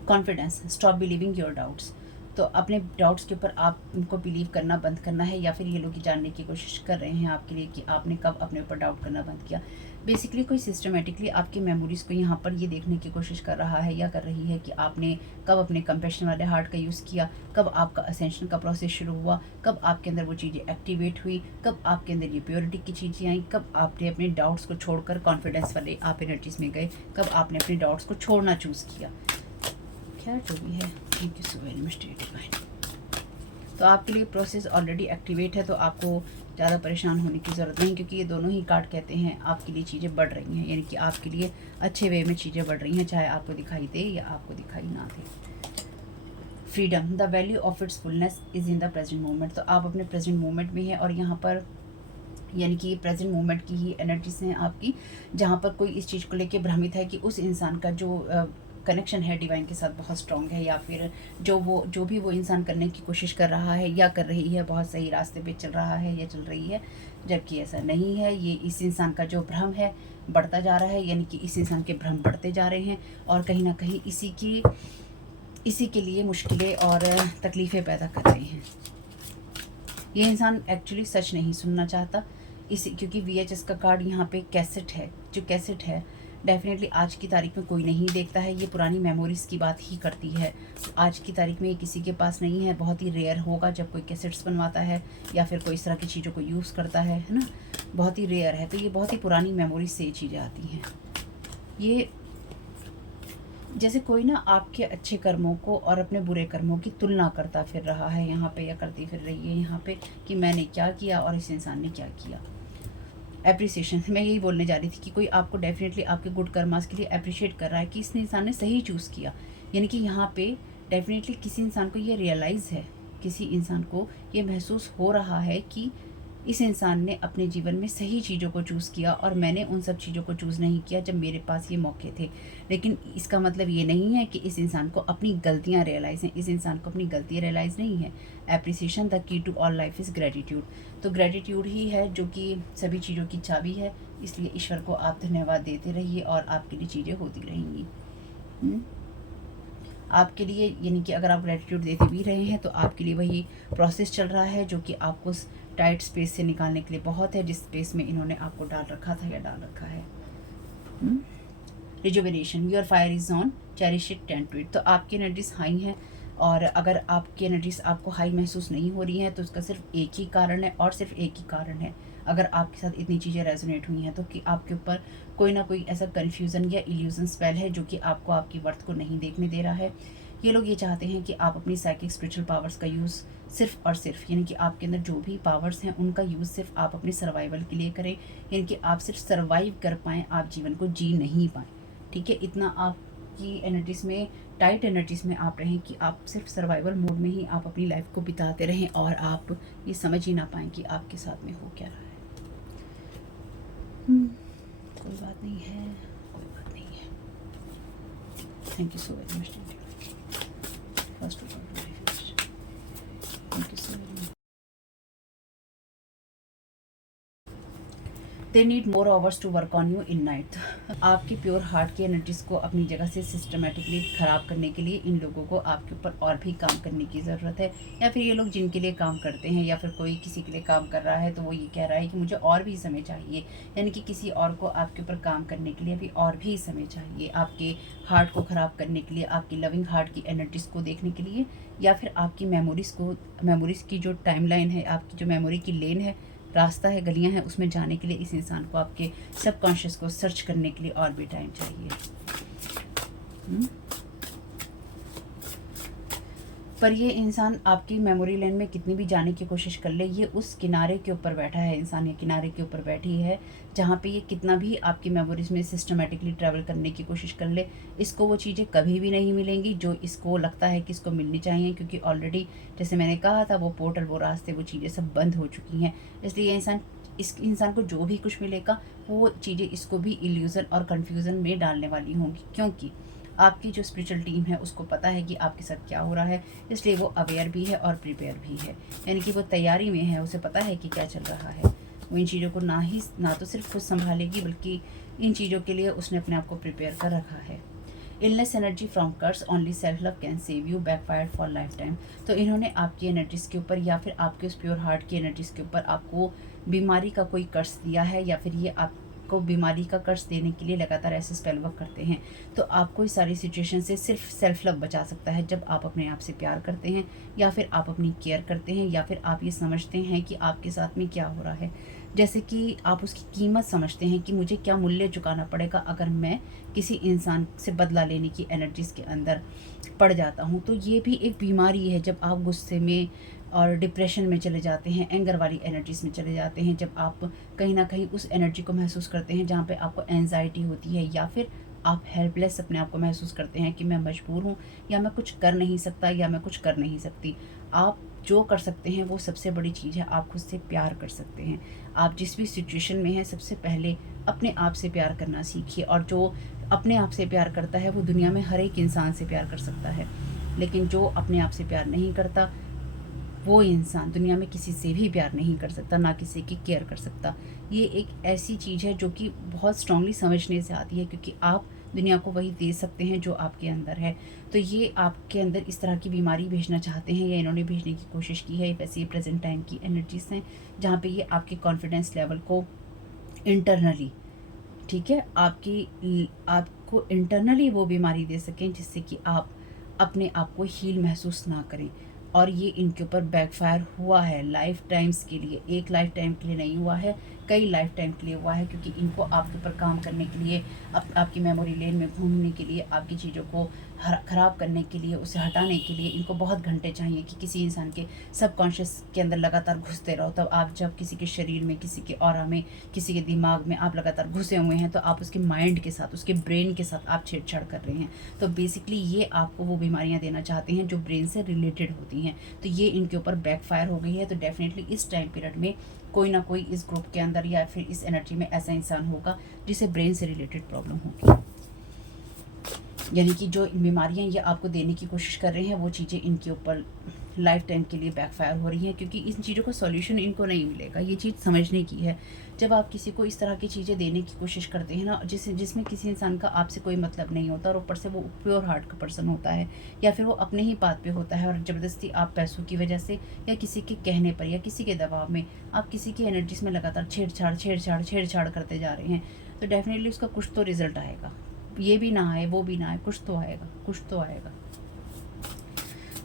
Confidence, stop believing your doubts. तो अपने डाउट्स के ऊपर आप उनको बिलीव करना बंद करना है, या फिर ये लोग जानने की कोशिश कर रहे हैं आपके लिए कि आपने कब अपने ऊपर डाउट करना बंद किया। बेसिकली कोई सिस्टमेटिकली आपकी मेमोरीज़ को यहाँ पर ये देखने की कोशिश कर रहा है या कर रही है कि आपने कब अपने कंपैशन वाले हार्ट का यूज़ किया, कब आपका असेंशन का प्रोसेस शुरू हुआ, कब आपके अंदर वो चीज़ें एक्टिवेट हुई, कब आपके अंदर ये प्योरिटी की चीज़ें आई, कब आपने अपने डाउट्स को छोड़कर कॉन्फिडेंस वाले आप एनर्जीज़ में गए, कब आपने अपने डाउट्स को छोड़ना चूज़ किया। खैर जो भी है, thank you so very much to divine. तो आपके लिए प्रोसेस ऑलरेडी एक्टिवेट है, तो आपको ज़्यादा परेशान होने की ज़रूरत नहीं, क्योंकि ये दोनों ही कार्ड कहते हैं आपके लिए चीज़ें बढ़ रही हैं, यानी कि आपके लिए अच्छे वे में चीज़ें बढ़ रही हैं, चाहे आपको दिखाई दे या आपको दिखाई ना दे। Freedom, the value of its fullness is in the present moment. तो आप अपने प्रेजेंट मोमेंट में हैं, और यहाँ पर यानी कि प्रेजेंट मोमेंट की ही एनर्जीज हैं आपकी, जहाँ पर कोई इस चीज़ को लेके भ्रमित है कि उस इंसान का जो कनेक्शन है डिवाइन के साथ बहुत स्ट्रॉन्ग है, या फिर जो भी वो इंसान करने की कोशिश कर रहा है या कर रही है बहुत सही रास्ते पे चल रहा है या चल रही है, जबकि ऐसा नहीं है। ये इस इंसान का जो भ्रम है बढ़ता जा रहा है, यानी कि इस इंसान के भ्रम बढ़ते जा रहे हैं, और कहीं ना कहीं इसी के लिए मुश्किलें और तकलीफ़ें पैदा कर रहे हैं। ये इंसान एक्चुअली सच नहीं सुनना चाहता, क्योंकि VHS का कार्ड यहाँ पे कैसेट है। जो कैसेट है डेफिनेटली आज की तारीख में कोई नहीं देखता है, ये पुरानी मेमोरीज़ की बात ही करती है। आज की तारीख में ये किसी के पास नहीं है, बहुत ही रेयर होगा जब कोई कैसेट्स बनवाता है या फिर कोई इस तरह की चीज़ों को यूज़ करता है ना, बहुत ही रेयर है। तो ये बहुत ही पुरानी मेमोरीज से ये चीज़ें आती हैं। ये जैसे कोई ना आपके अच्छे कर्मों को और अपने बुरे कर्मों की तुलना करता फिर रहा है यहाँ पे, या करती फिर रही है यहाँ पे, कि मैंने क्या किया और इस इंसान ने क्या किया। एप्रिसिएशन, मैं यही बोलने जा रही थी कि कोई आपको डेफिनेटली आपके गुड कर्मास के लिए अप्रिशिएट कर रहा है कि इस इंसान ने सही चूज़ किया। यानी कि यहाँ पे डेफिनेटली किसी इंसान को ये रियलाइज़ है, किसी इंसान को ये महसूस हो रहा है कि इस इंसान ने अपने जीवन में सही चीज़ों को चूज़ किया और मैंने उन सब चीज़ों को चूज़ नहीं किया जब मेरे पास ये मौके थे। लेकिन इसका मतलब ये नहीं है कि इस इंसान को अपनी गलतियाँ रियलाइज़ हैं, इस इंसान को अपनी गलतियाँ रियलाइज़ नहीं है। Appreciation, the key to all life is gratitude. तो ग्रेटिट्यूड ही है जो कि सभी चीज़ों की चाबी है, इसलिए ईश्वर को आप धन्यवाद देते रहिए और आपके लिए चीज़ें होती रहेंगी। आपके लिए, यानी कि अगर आप ग्रेटिट्यूड देते भी रहे हैं तो आपके लिए वही प्रोसेस चल रहा है जो कि आपको उस टाइट स्पेस से निकालने के लिए बहुत है, जिस स्पेस में इन्होंने आपको डाल रखा था या डाल रखा है। Rejuvenation, your fire is on, cherish it, tend to it. तो आपकी एनर्जीज हाई हैं, और अगर आपकी एनर्जीज आपको हाई महसूस नहीं हो रही हैं तो उसका सिर्फ एक ही कारण है, और सिर्फ एक ही कारण है, अगर आपके साथ इतनी चीज़ें रेजोनेट हुई हैं तो कि आपके ऊपर कोई ना कोई ऐसा कन्फ्यूज़न या इल्यूजन स्पेल है जो कि आपको आपकी वर्थ को नहीं देखने दे रहा है। ये लोग ये चाहते हैं कि आप अपनी साइकिक स्पिरिचुअल पावर्स का यूज़ सिर्फ और सिर्फ, यानी कि आपके अंदर जो भी पावर्स हैं उनका यूज़ सिर्फ आप अपनी सर्वाइवल के लिए करें, यानी कि आप सिर्फ सर्वाइव कर पाएँ, आप जीवन को जी नहीं पाएँ। ठीक है, इतना आपकी एनर्जीज़ में, टाइट एनर्जीज़ में आप रहें कि आप सिर्फ सर्वाइवल मोड में ही आप अपनी लाइफ को बिताते रहें और आप ये समझ ही ना पाएँ कि आपके साथ में हो क्या रहा है। कोई बात नहीं है, कोई बात नहीं है। Thank you so very much. First of all, thank you so very much. They need more hours to work on you in night. आपकी प्योर हार्ट की एनर्जीज़ को अपनी जगह से सिस्टमेटिकली ख़राब करने के लिए इन लोगों को आपके ऊपर और भी काम करने की ज़रूरत है, या फिर ये लोग जिनके लिए काम करते हैं या फिर कोई किसी के लिए काम कर रहा है तो वो ये कह रहा है कि मुझे और भी समय चाहिए, यानी कि किसी और को आपके ऊपर काम करने के लिए अभी और भी समय चाहिए, आपके हार्ट को ख़राब करने के लिए, आपकी लविंग हार्ट की एनर्जीज़ को देखने के लिए, या फिर आपकी मेमोरीज़ की जो टाइमलाइन है, आपकी जो मेमोरी की लेन है, रास्ता है, गलियां हैं, उसमें जाने के लिए इस इंसान को आपके सबकॉन्शियस को सर्च करने के लिए और भी टाइम चाहिए। पर ये इंसान आपकी मेमोरी लाइन में कितनी भी जाने की कोशिश कर ले, ये उस किनारे के ऊपर बैठा है, इंसान ये किनारे के ऊपर बैठी है जहाँ पे ये कितना भी आपकी मेमोरीज में सिस्टमेटिकली ट्रैवल करने की कोशिश कर ले, इसको वो चीज़ें कभी भी नहीं मिलेंगी जो इसको लगता है कि इसको मिलनी चाहिए, क्योंकि ऑलरेडी जैसे मैंने कहा था वो पोर्टल, वो रास्ते, वो चीज़ें सब बंद हो चुकी हैं। इसलिए इस इंसान को जो भी कुछ मिलेगा वो चीज़ें इसको भी इल्यूज़न और कन्फ्यूज़न में डालने वाली होंगी, क्योंकि आपकी जो स्पिरिचुअल टीम है उसको पता है कि आपके साथ क्या हो रहा है, इसलिए वो अवेयर भी है और प्रिपेयर भी है, यानी कि वो तैयारी में है, उसे पता है कि क्या चल रहा है। वो इन चीज़ों को ना तो सिर्फ खुद संभालेगी, बल्कि इन चीज़ों के लिए उसने अपने आप को प्रिपेयर कर रखा है। Illness energy from curse, only self love can save you, backfired for life time. तो इन्होंने आपकी एनर्जीज़ के ऊपर या फिर आपके उस प्योर हार्ट की एनर्जीज़ के ऊपर आपको बीमारी का कोई कर्स दिया है, या फिर ये आपको बीमारी का कर्स देने के लिए लगातार ऐसे स्पेल वर्क करते हैं। तो आपको इस सारी सिचुएशन से सिर्फ सेल्फ लव बचा सकता है, जब आप अपने आप से प्यार करते हैं, या फिर आप अपनी केयर करते हैं, या फिर आप ये समझते हैं कि आपके साथ में क्या हो रहा है, जैसे कि आप उसकी कीमत समझते हैं कि मुझे क्या मूल्य चुकाना पड़ेगा अगर मैं किसी इंसान से बदला लेने की एनर्जीज़ के अंदर पड़ जाता हूँ। तो ये भी एक बीमारी है, जब आप गुस्से में और डिप्रेशन में चले जाते हैं, एंगर वाली एनर्जीज़ में चले जाते हैं, जब आप कहीं ना कहीं उस एनर्जी को महसूस करते हैं जहाँ पे आपको एंजाइटी होती है, या फिर आप हेल्पलेस अपने आप को महसूस करते हैं कि मैं मजबूर हूँ, या मैं कुछ कर नहीं सकता, या मैं कुछ कर नहीं सकती। आप जो कर सकते हैं वो सबसे बड़ी चीज़ है, आप खुद से प्यार कर सकते हैं। आप जिस भी सिचुएशन में हैं, सबसे पहले अपने आप से प्यार करना सीखिए, और जो अपने आप से प्यार करता है वो दुनिया में हर एक इंसान से प्यार कर सकता है, लेकिन जो अपने आप से प्यार नहीं करता वो इंसान दुनिया में किसी से भी प्यार नहीं कर सकता, ना किसी की केयर कर सकता। ये एक ऐसी चीज़ है जो कि बहुत स्ट्रांगली समझने से आती है, क्योंकि आप दुनिया को वही दे सकते हैं जो आपके अंदर है। तो ये आपके अंदर इस तरह की बीमारी भेजना चाहते हैं, या इन्होंने भेजने की कोशिश की है। वैसे ये प्रेजेंट टाइम की एनर्जीज हैं जहाँ पे ये आपके कॉन्फिडेंस लेवल को इंटरनली, ठीक है, आपको इंटरनली वो बीमारी दे सकें जिससे कि आप अपने आप को हील महसूस ना करें। और ये इनके ऊपर बैकफायर हुआ है लाइफ टाइम्स के लिए, एक लाइफ टाइम के लिए नहीं हुआ है, कई लाइफ टाइम के लिए हुआ है, क्योंकि इनको आपके ऊपर काम करने के लिए, आपकी मेमोरी लेन में घूमने के लिए, आपकी चीज़ों को ख़राब करने के लिए, उसे हटाने के लिए इनको बहुत घंटे चाहिए कि किसी इंसान के सबकॉन्शियस के अंदर लगातार घुसते रहो। तब आप जब किसी के शरीर में, किसी के ऑरा में, किसी के दिमाग में आप लगातार घुसे हुए हैं, तो आप उसके माइंड के साथ, उसके ब्रेन के साथ आप छेड़छाड़ कर रहे हैं। तो बेसिकली ये आपको वो बीमारियाँ देना चाहते हैं जो ब्रेन से रिलेटेड होती हैं। तो ये इनके ऊपर बैकफायर हो गई है। तो डेफिनेटली इस टाइम पीरियड में कोई ना कोई इस ग्रुप के अंदर या फिर इस एनर्जी में ऐसा इंसान होगा जिसे ब्रेन से रिलेटेड प्रॉब्लम होगी, यानी कि जो बीमारियां ये आपको देने की कोशिश कर रहे हैं वो चीज़ें इनके ऊपर लाइफ टाइम के लिए बैकफायर हो रही हैं, क्योंकि इन चीज़ों का सॉल्यूशन इनको नहीं मिलेगा। ये चीज़ समझने की है। जब आप किसी को इस तरह की चीज़ें देने की कोशिश करते हैं ना, जिसमें किसी इंसान का आपसे कोई मतलब नहीं होता और ऊपर से वो प्योर हार्ट का पर्सन होता है, या फिर वो अपने ही बात पे होता है और ज़बरदस्ती आप पैसों की वजह से या किसी के कहने पर या किसी के दबाव में आप किसी की एनर्जीज में लगातार छेड़छाड़ करते जा रहे हैं, तो डेफिनेटली उसका कुछ तो रिजल्ट आएगा। ये भी ना आए, वो भी ना आए, कुछ तो आएगा, कुछ तो आएगा।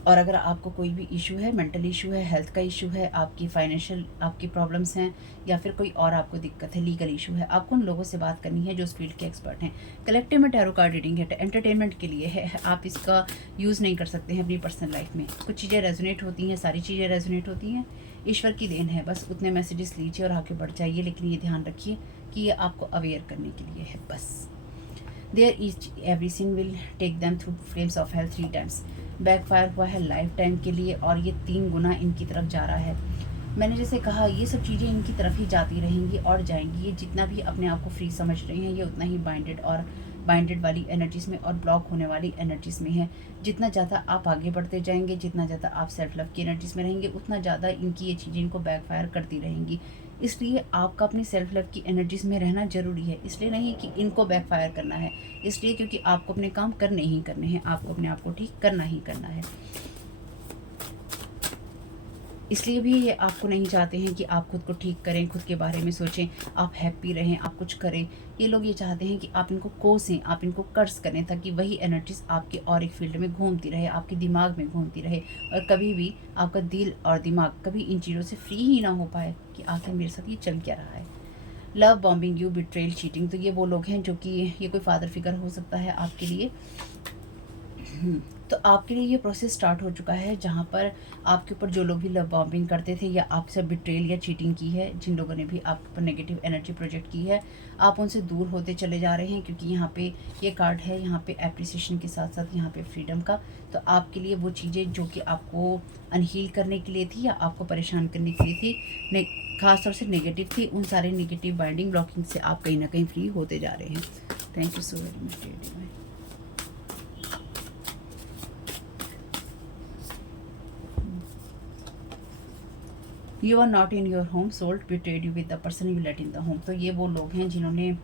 और अगर आपको कोई भी इशू है, मेंटल इशू है, हेल्थ का इशू है, आपकी फाइनेंशियल आपकी प्रॉब्लम्स हैं, या फिर कोई और आपको दिक्कत है, लीगल इशू है, आपको उन लोगों से बात करनी है जो उस फील्ड के एक्सपर्ट हैं। कलेक्टिव में टैरो कार्ड रीडिंग है, एंटरटेनमेंट के लिए है, आप इसका यूज़ नहीं कर सकते हैं अपनी पर्सनल लाइफ में। कुछ चीज़ें रेजोनेट होती हैं, सारी चीज़ें रेजोनेट होती हैं, ईश्वर की देन है, बस उतने मैसेजेस लीजिए और आगे बढ़ जाइए। लेकिन ये ध्यान रखिए कि ये आपको अवेयर करने के लिए है बस। There each every sin will take them through flames of hell 3 times. Backfire हुआ है लाइफ टाइम के लिए और ये 3 गुना इनकी तरफ जा रहा है। मैंने जैसे कहा, ये सब चीज़ें इनकी तरफ ही जाती रहेंगी और जाएंगी। ये जितना भी अपने आप को फ्री समझ रहे हैं, ये उतना ही बाइंडेड वाली एनर्जीज़ में और ब्लॉक होने वाली एनर्जीज़ में है। जितना ज़्यादा आप आगे बढ़ते जाएंगे, जितना ज़्यादा आप सेल्फ लव की एनर्जीज़ में रहेंगे, उतना ज़्यादा इनकी ये चीज़ें इनको बैकफायर करती रहेंगी। इसलिए आपका अपनी सेल्फ लव की एनर्जीज़ में रहना ज़रूरी है। इसलिए नहीं कि इनको बैकफायर करना है, इसलिए क्योंकि आपको अपने काम करने ही करने हैं, आपको अपने आप को ठीक करना ही करना है। इसलिए भी ये आपको नहीं चाहते हैं कि आप खुद को ठीक करें, खुद के बारे में सोचें, आप हैप्पी रहें, आप कुछ करें। ये लोग ये चाहते हैं कि आप इनको कोसें, आप इनको कर्स करें, ताकि वही एनर्जीज आपके और एक फील्ड में घूमती रहे, आपके दिमाग में घूमती रहे, और कभी भी आपका दिल और दिमाग कभी इन चीज़ों से फ्री ही ना हो पाए कि आखिर मेरे साथ ये चल क्या रहा है। Love bombing you, betrayal, cheating, तो ये वो लोग हैं जो कि ये कोई फादर फिगर हो सकता है आपके लिए। तो आपके लिए ये प्रोसेस स्टार्ट हो चुका है, जहाँ पर आपके ऊपर जो लोग भी लव बॉम्बिंग करते थे या आपसे बिट्रेल या चीटिंग की है, जिन लोगों ने भी आपके ऊपर नेगेटिव एनर्जी प्रोजेक्ट की है, आप उनसे दूर होते चले जा रहे हैं। क्योंकि यहाँ पे ये कार्ड है, यहाँ पे एप्रिसिएशन के साथ साथ यहाँ पे फ्रीडम का। तो आपके लिए वो चीज़ें जो कि आपको अनहील करने के लिए थी या आपको परेशान करने के लिए थी, खासतौर से नेगेटिव थी, उन सारे नेगेटिव बाइंडिंग ब्लॉकिंग से आप कहीं ना कहीं फ्री होते जा रहे हैं। Thank you so very much dear divine. You are not in your home, sold betrayed you with the person you let in the home. तो ये वो लोग हैं जिन्होंने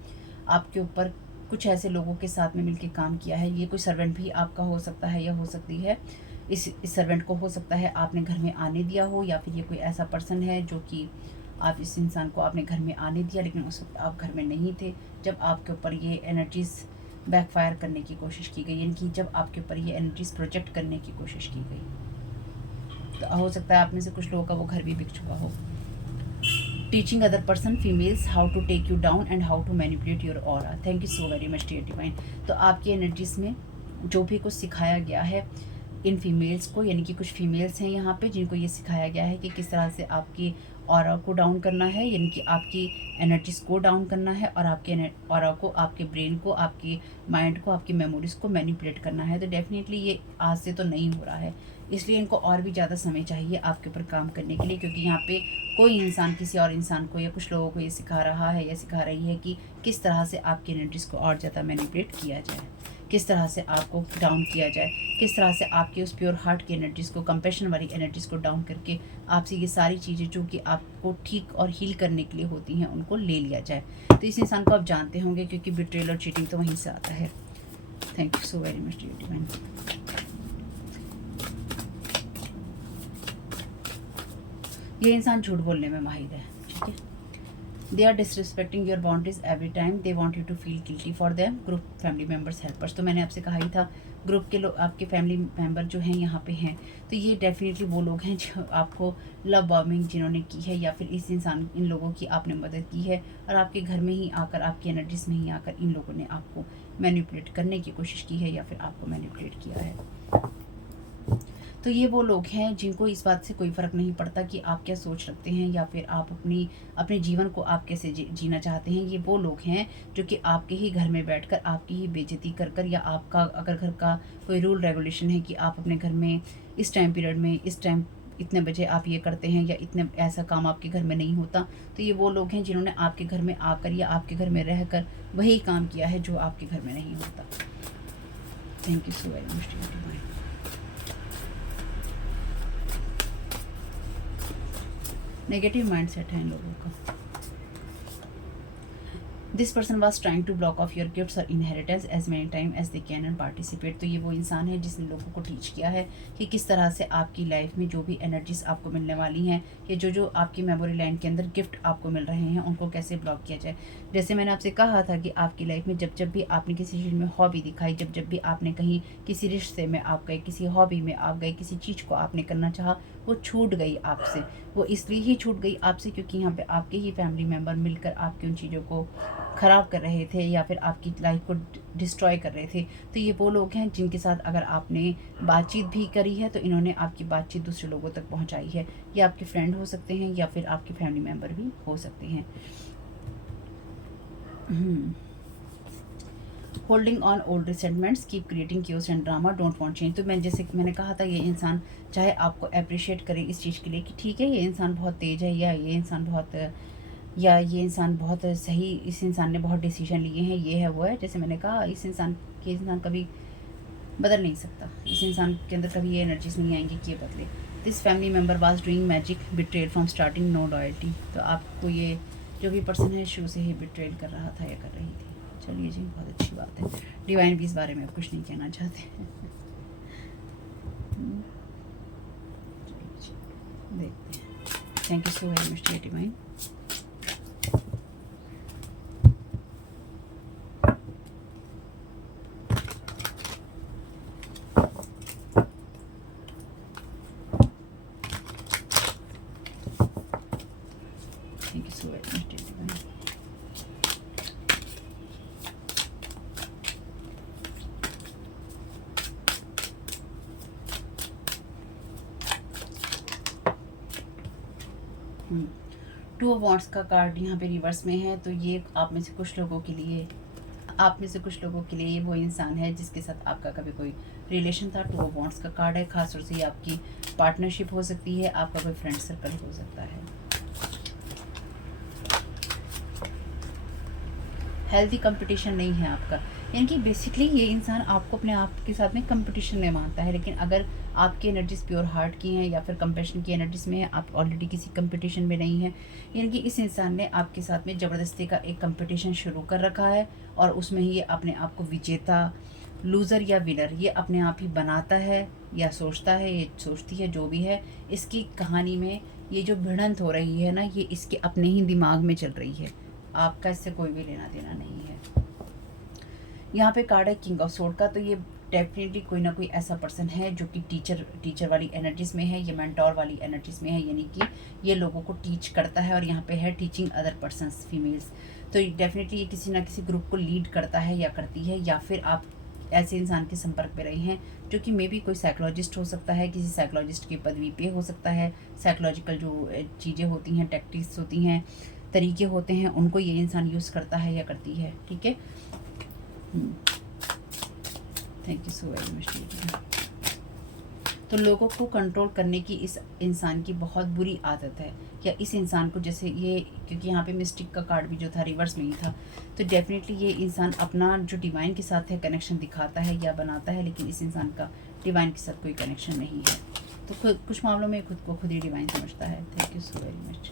आपके ऊपर कुछ ऐसे लोगों के साथ में मिलकर काम किया है। ये कोई सर्वेंट भी आपका हो सकता है या हो सकती है, इस सर्वेंट को हो सकता है आपने घर में आने दिया हो, या फिर ये कोई ऐसा पर्सन है जो कि आप इस इंसान को आपने घर में आने दिया, लेकिन उस वक्त आप घर में नहीं थे जब आपके ऊपर ये एनर्जीज़ बैकफायर करने की कोशिश की गई, यानी कि जब आपके ऊपर ये एनर्जीज़ प्रोजेक्ट करने की कोशिश की गई। तो हो सकता है आप में से कुछ लोगों का वो घर भी बिक चुका हो। Teaching other person females how to take you down and how to manipulate your aura. Thank you so very much dear divine. तो आपकी एनर्जीज़ में जो भी कुछ सिखाया गया है इन फीमेल्स को, यानी कि कुछ फीमेल्स हैं यहाँ पे जिनको ये सिखाया गया है कि किस तरह से आपकी ऑरा को डाउन करना है, यानी कि आपकी एनर्जीज़ को डाउन करना है, और आपके ऑरा को, आपके ब्रेन को, आपके माइंड को, आपकी मेमोरीज़ को मैनिपुलेट करना है। तो डेफिनेटली ये आज से तो नहीं हो रहा है, इसलिए इनको और भी ज़्यादा समय चाहिए आपके ऊपर काम करने के लिए। क्योंकि यहाँ पे कोई इंसान किसी और इंसान को या कुछ लोगों को ये सिखा रहा है या सिखा रही है कि किस तरह से आपकी एनर्जीज़ को और ज़्यादा मैनिपुलेट किया जाए, किस तरह से आपको डाउन किया जाए, किस तरह से आपके उस प्योर हार्ट की एनर्जीज़ को, कंपैशन वाली एनर्जीज़ को डाउन करके आपसे ये सारी चीज़ें जो कि आपको ठीक और हील करने के लिए होती हैं उनको ले लिया जाए। तो इस इंसान को आप जानते होंगे, क्योंकि बिट्रेल और चीटिंग तो वहीं से आता है। Thank you so very much dear divine. ये इंसान झूठ बोलने में माहिर है, ठीक है। They are disrespecting your boundaries every time, they want you to feel guilty for them. Group, family members, helpers, तो मैंने आपसे कहा ही था ग्रुप के लोग, आपके फैमिली मेम्बर जो हैं यहाँ पे हैं, तो ये डेफिनेटली वो लोग हैं जो आपको लव बॉम्बिंग जिन्होंने की है, या फिर इस इंसान, इन लोगों की आपने मदद की है, और आपके घर में ही आकर, आपकी एनर्जीज में ही आकर इन लोगों ने आपको मैनिपुलेट करने की कोशिश की है, या फिर आपको मैनिपुलेट किया है। तो ये वो लोग हैं जिनको इस बात से कोई फ़र्क नहीं पड़ता कि आप क्या सोच रखते हैं, या फिर आप अपने जीवन को आप कैसे जीना चाहते हैं। ये वो लोग हैं जो कि आपके ही घर में बैठकर आपकी ही बेइज्जती कर कर, या आपका अगर घर का कोई रूल रेगुलेशन है कि आप अपने घर में इस टाइम पीरियड में, इस टाइम इतने बजे आप ये करते हैं, या इतने ऐसा काम आपके घर में नहीं होता, तो ये वो लोग हैं जिन्होंने आपके घर में आकर या आपके घर में रहकर वही काम किया है जो आपके घर में नहीं होता। Thank you so very much dear divine. Negative mindset है इन लोगों का। This person was trying to block off your gifts और inheritance as many time as they can and participate. तो ये वो इंसान है जिसने लोगों को टीच किया है कि किस तरह से आपकी लाइफ में जो भी एनर्जीज आपको मिलने वाली हैं, या जो आपकी मेमोरी लाइन के अंदर गिफ्ट आपको मिल रहे हैं, उनको कैसे ब्लॉक किया जाए। जैसे मैंने आपसे कहा था कि आपकी लाइफ में जब भी आपने किसी चीज़ में हॉबी दिखाई, जब भी आपने कहीं किसी रिश्ते में आप गए, किसी हॉबी में आप गए, किसी चीज़ को आपने करना चाहा, वो छूट गई आपसे। वो इसलिए ही छूट गई आपसे क्योंकि यहाँ पे आपके ही फैमिली मेम्बर मिलकर आपकी उन चीज़ों को ख़राब कर रहे थे या फिर आपकी लाइफ को डिस्ट्रॉय कर रहे थे। तो ये वो लोग हैं जिनके साथ अगर आपने बातचीत भी करी है तो इन्होंने आपकी बातचीत दूसरे लोगों तक पहुंचाई है। ये आपके फ्रेंड हो सकते हैं या फिर आपके फैमिली मेम्बर भी हो सकते हैं। Holding on old resentments, keep creating cues and drama, don't want change. तो मैं जैसे मैंने कहा था, ये इंसान चाहे आपको अप्रिशिएट करे इस चीज़ के लिए कि ठीक है ये इंसान बहुत तेज है, या ये इंसान बहुत सही, इस इंसान ने बहुत डिसीजन लिए हैं, ये है वो है। जैसे मैंने कहा, इस इंसान कभी बदल नहीं सकता, इस इंसान के अंदर कभी ये एनर्जीज नहीं आएंगी कि ये बदले। This family member was doing magic, betrayed from starting, no loyalty. तो आपको ये जो भी पर्सन है शुरू से ही बिट्रेड कर रहा था या कर रही थी। चलिए जी, बहुत अच्छी बात है। डिवाइन भी इस बारे में अब कुछ नहीं कहना चाहते हैं। देखते हैं। Thank you so very much divine. Thank you so very much, dear divine. Two of wands का कार्ड यहाँ पे रिवर्स में है। तो ये आप में से कुछ लोगों के लिए ये वो इंसान है जिसके साथ आपका कभी कोई रिलेशन था। टू ऑफ वॉन्ड्स का कार्ड है। खासतौर से ये आपकी पार्टनरशिप हो सकती है, आपका कोई फ्रेंड सर्कल हो सकता है। हेल्दी कंपटीशन नहीं है आपका, यानी कि बेसिकली ये इंसान आपको अपने आप के साथ में कंपटीशन में मानता है। लेकिन अगर आपकी एनर्जीज प्योर हार्ट की हैं या फिर कंपैशन की एनर्जीज में है, आप ऑलरेडी किसी कंपटीशन में नहीं है, यानी कि इस इंसान ने आपके साथ में ज़बरदस्ती का एक कंपटीशन शुरू कर रखा है और उसमें ही ये अपने आप को विजेता, लूज़र या विनर ये अपने आप ही बनाता है या सोचता है, ये सोचती है, जो भी है। इसकी कहानी में ये जो भिड़ंत हो रही है ना, ये इसके अपने ही दिमाग में चल रही है, आपका इससे कोई भी लेना देना नहीं है। यहाँ पे कार्ड है किंग ऑफ सोर्ड का। तो ये डेफिनेटली कोई ना कोई ऐसा पर्सन है जो कि टीचर वाली एनर्जीज में है, ये मेंटोर वाली एनर्जीज में है, यानी कि ये लोगों को टीच करता है। और यहाँ पे है टीचिंग अदर पर्सन्स, फीमेल्स। तो डेफिनेटली ये किसी ना किसी ग्रुप को लीड करता है या करती है, या फिर आप ऐसे इंसान के संपर्क में रहे हैं जो कि मे बी कोई साइकोलॉजिस्ट हो सकता है, किसी साइकोलॉजिस्ट की पदवी पे हो सकता है। साइकोलॉजिकल जो चीज़ें होती हैं, टैक्टिक्स होती हैं, तरीके होते हैं, उनको ये इंसान यूज़ करता है या करती है। ठीक है, thank you so very much. तो लोगों को कंट्रोल करने की इस इंसान की बहुत बुरी आदत है, या इस इंसान को जैसे ये, क्योंकि यहाँ पे मिस्टिक का कार्ड भी जो था रिवर्स में ही था, तो डेफिनेटली ये इंसान अपना जो डिवाइन के साथ है कनेक्शन दिखाता है या बनाता है, लेकिन इस इंसान का डिवाइन के साथ कोई कनेक्शन नहीं है। तो खुद कुछ मामलों में खुद को खुद ही डिवाइन समझता है। Thank you so very much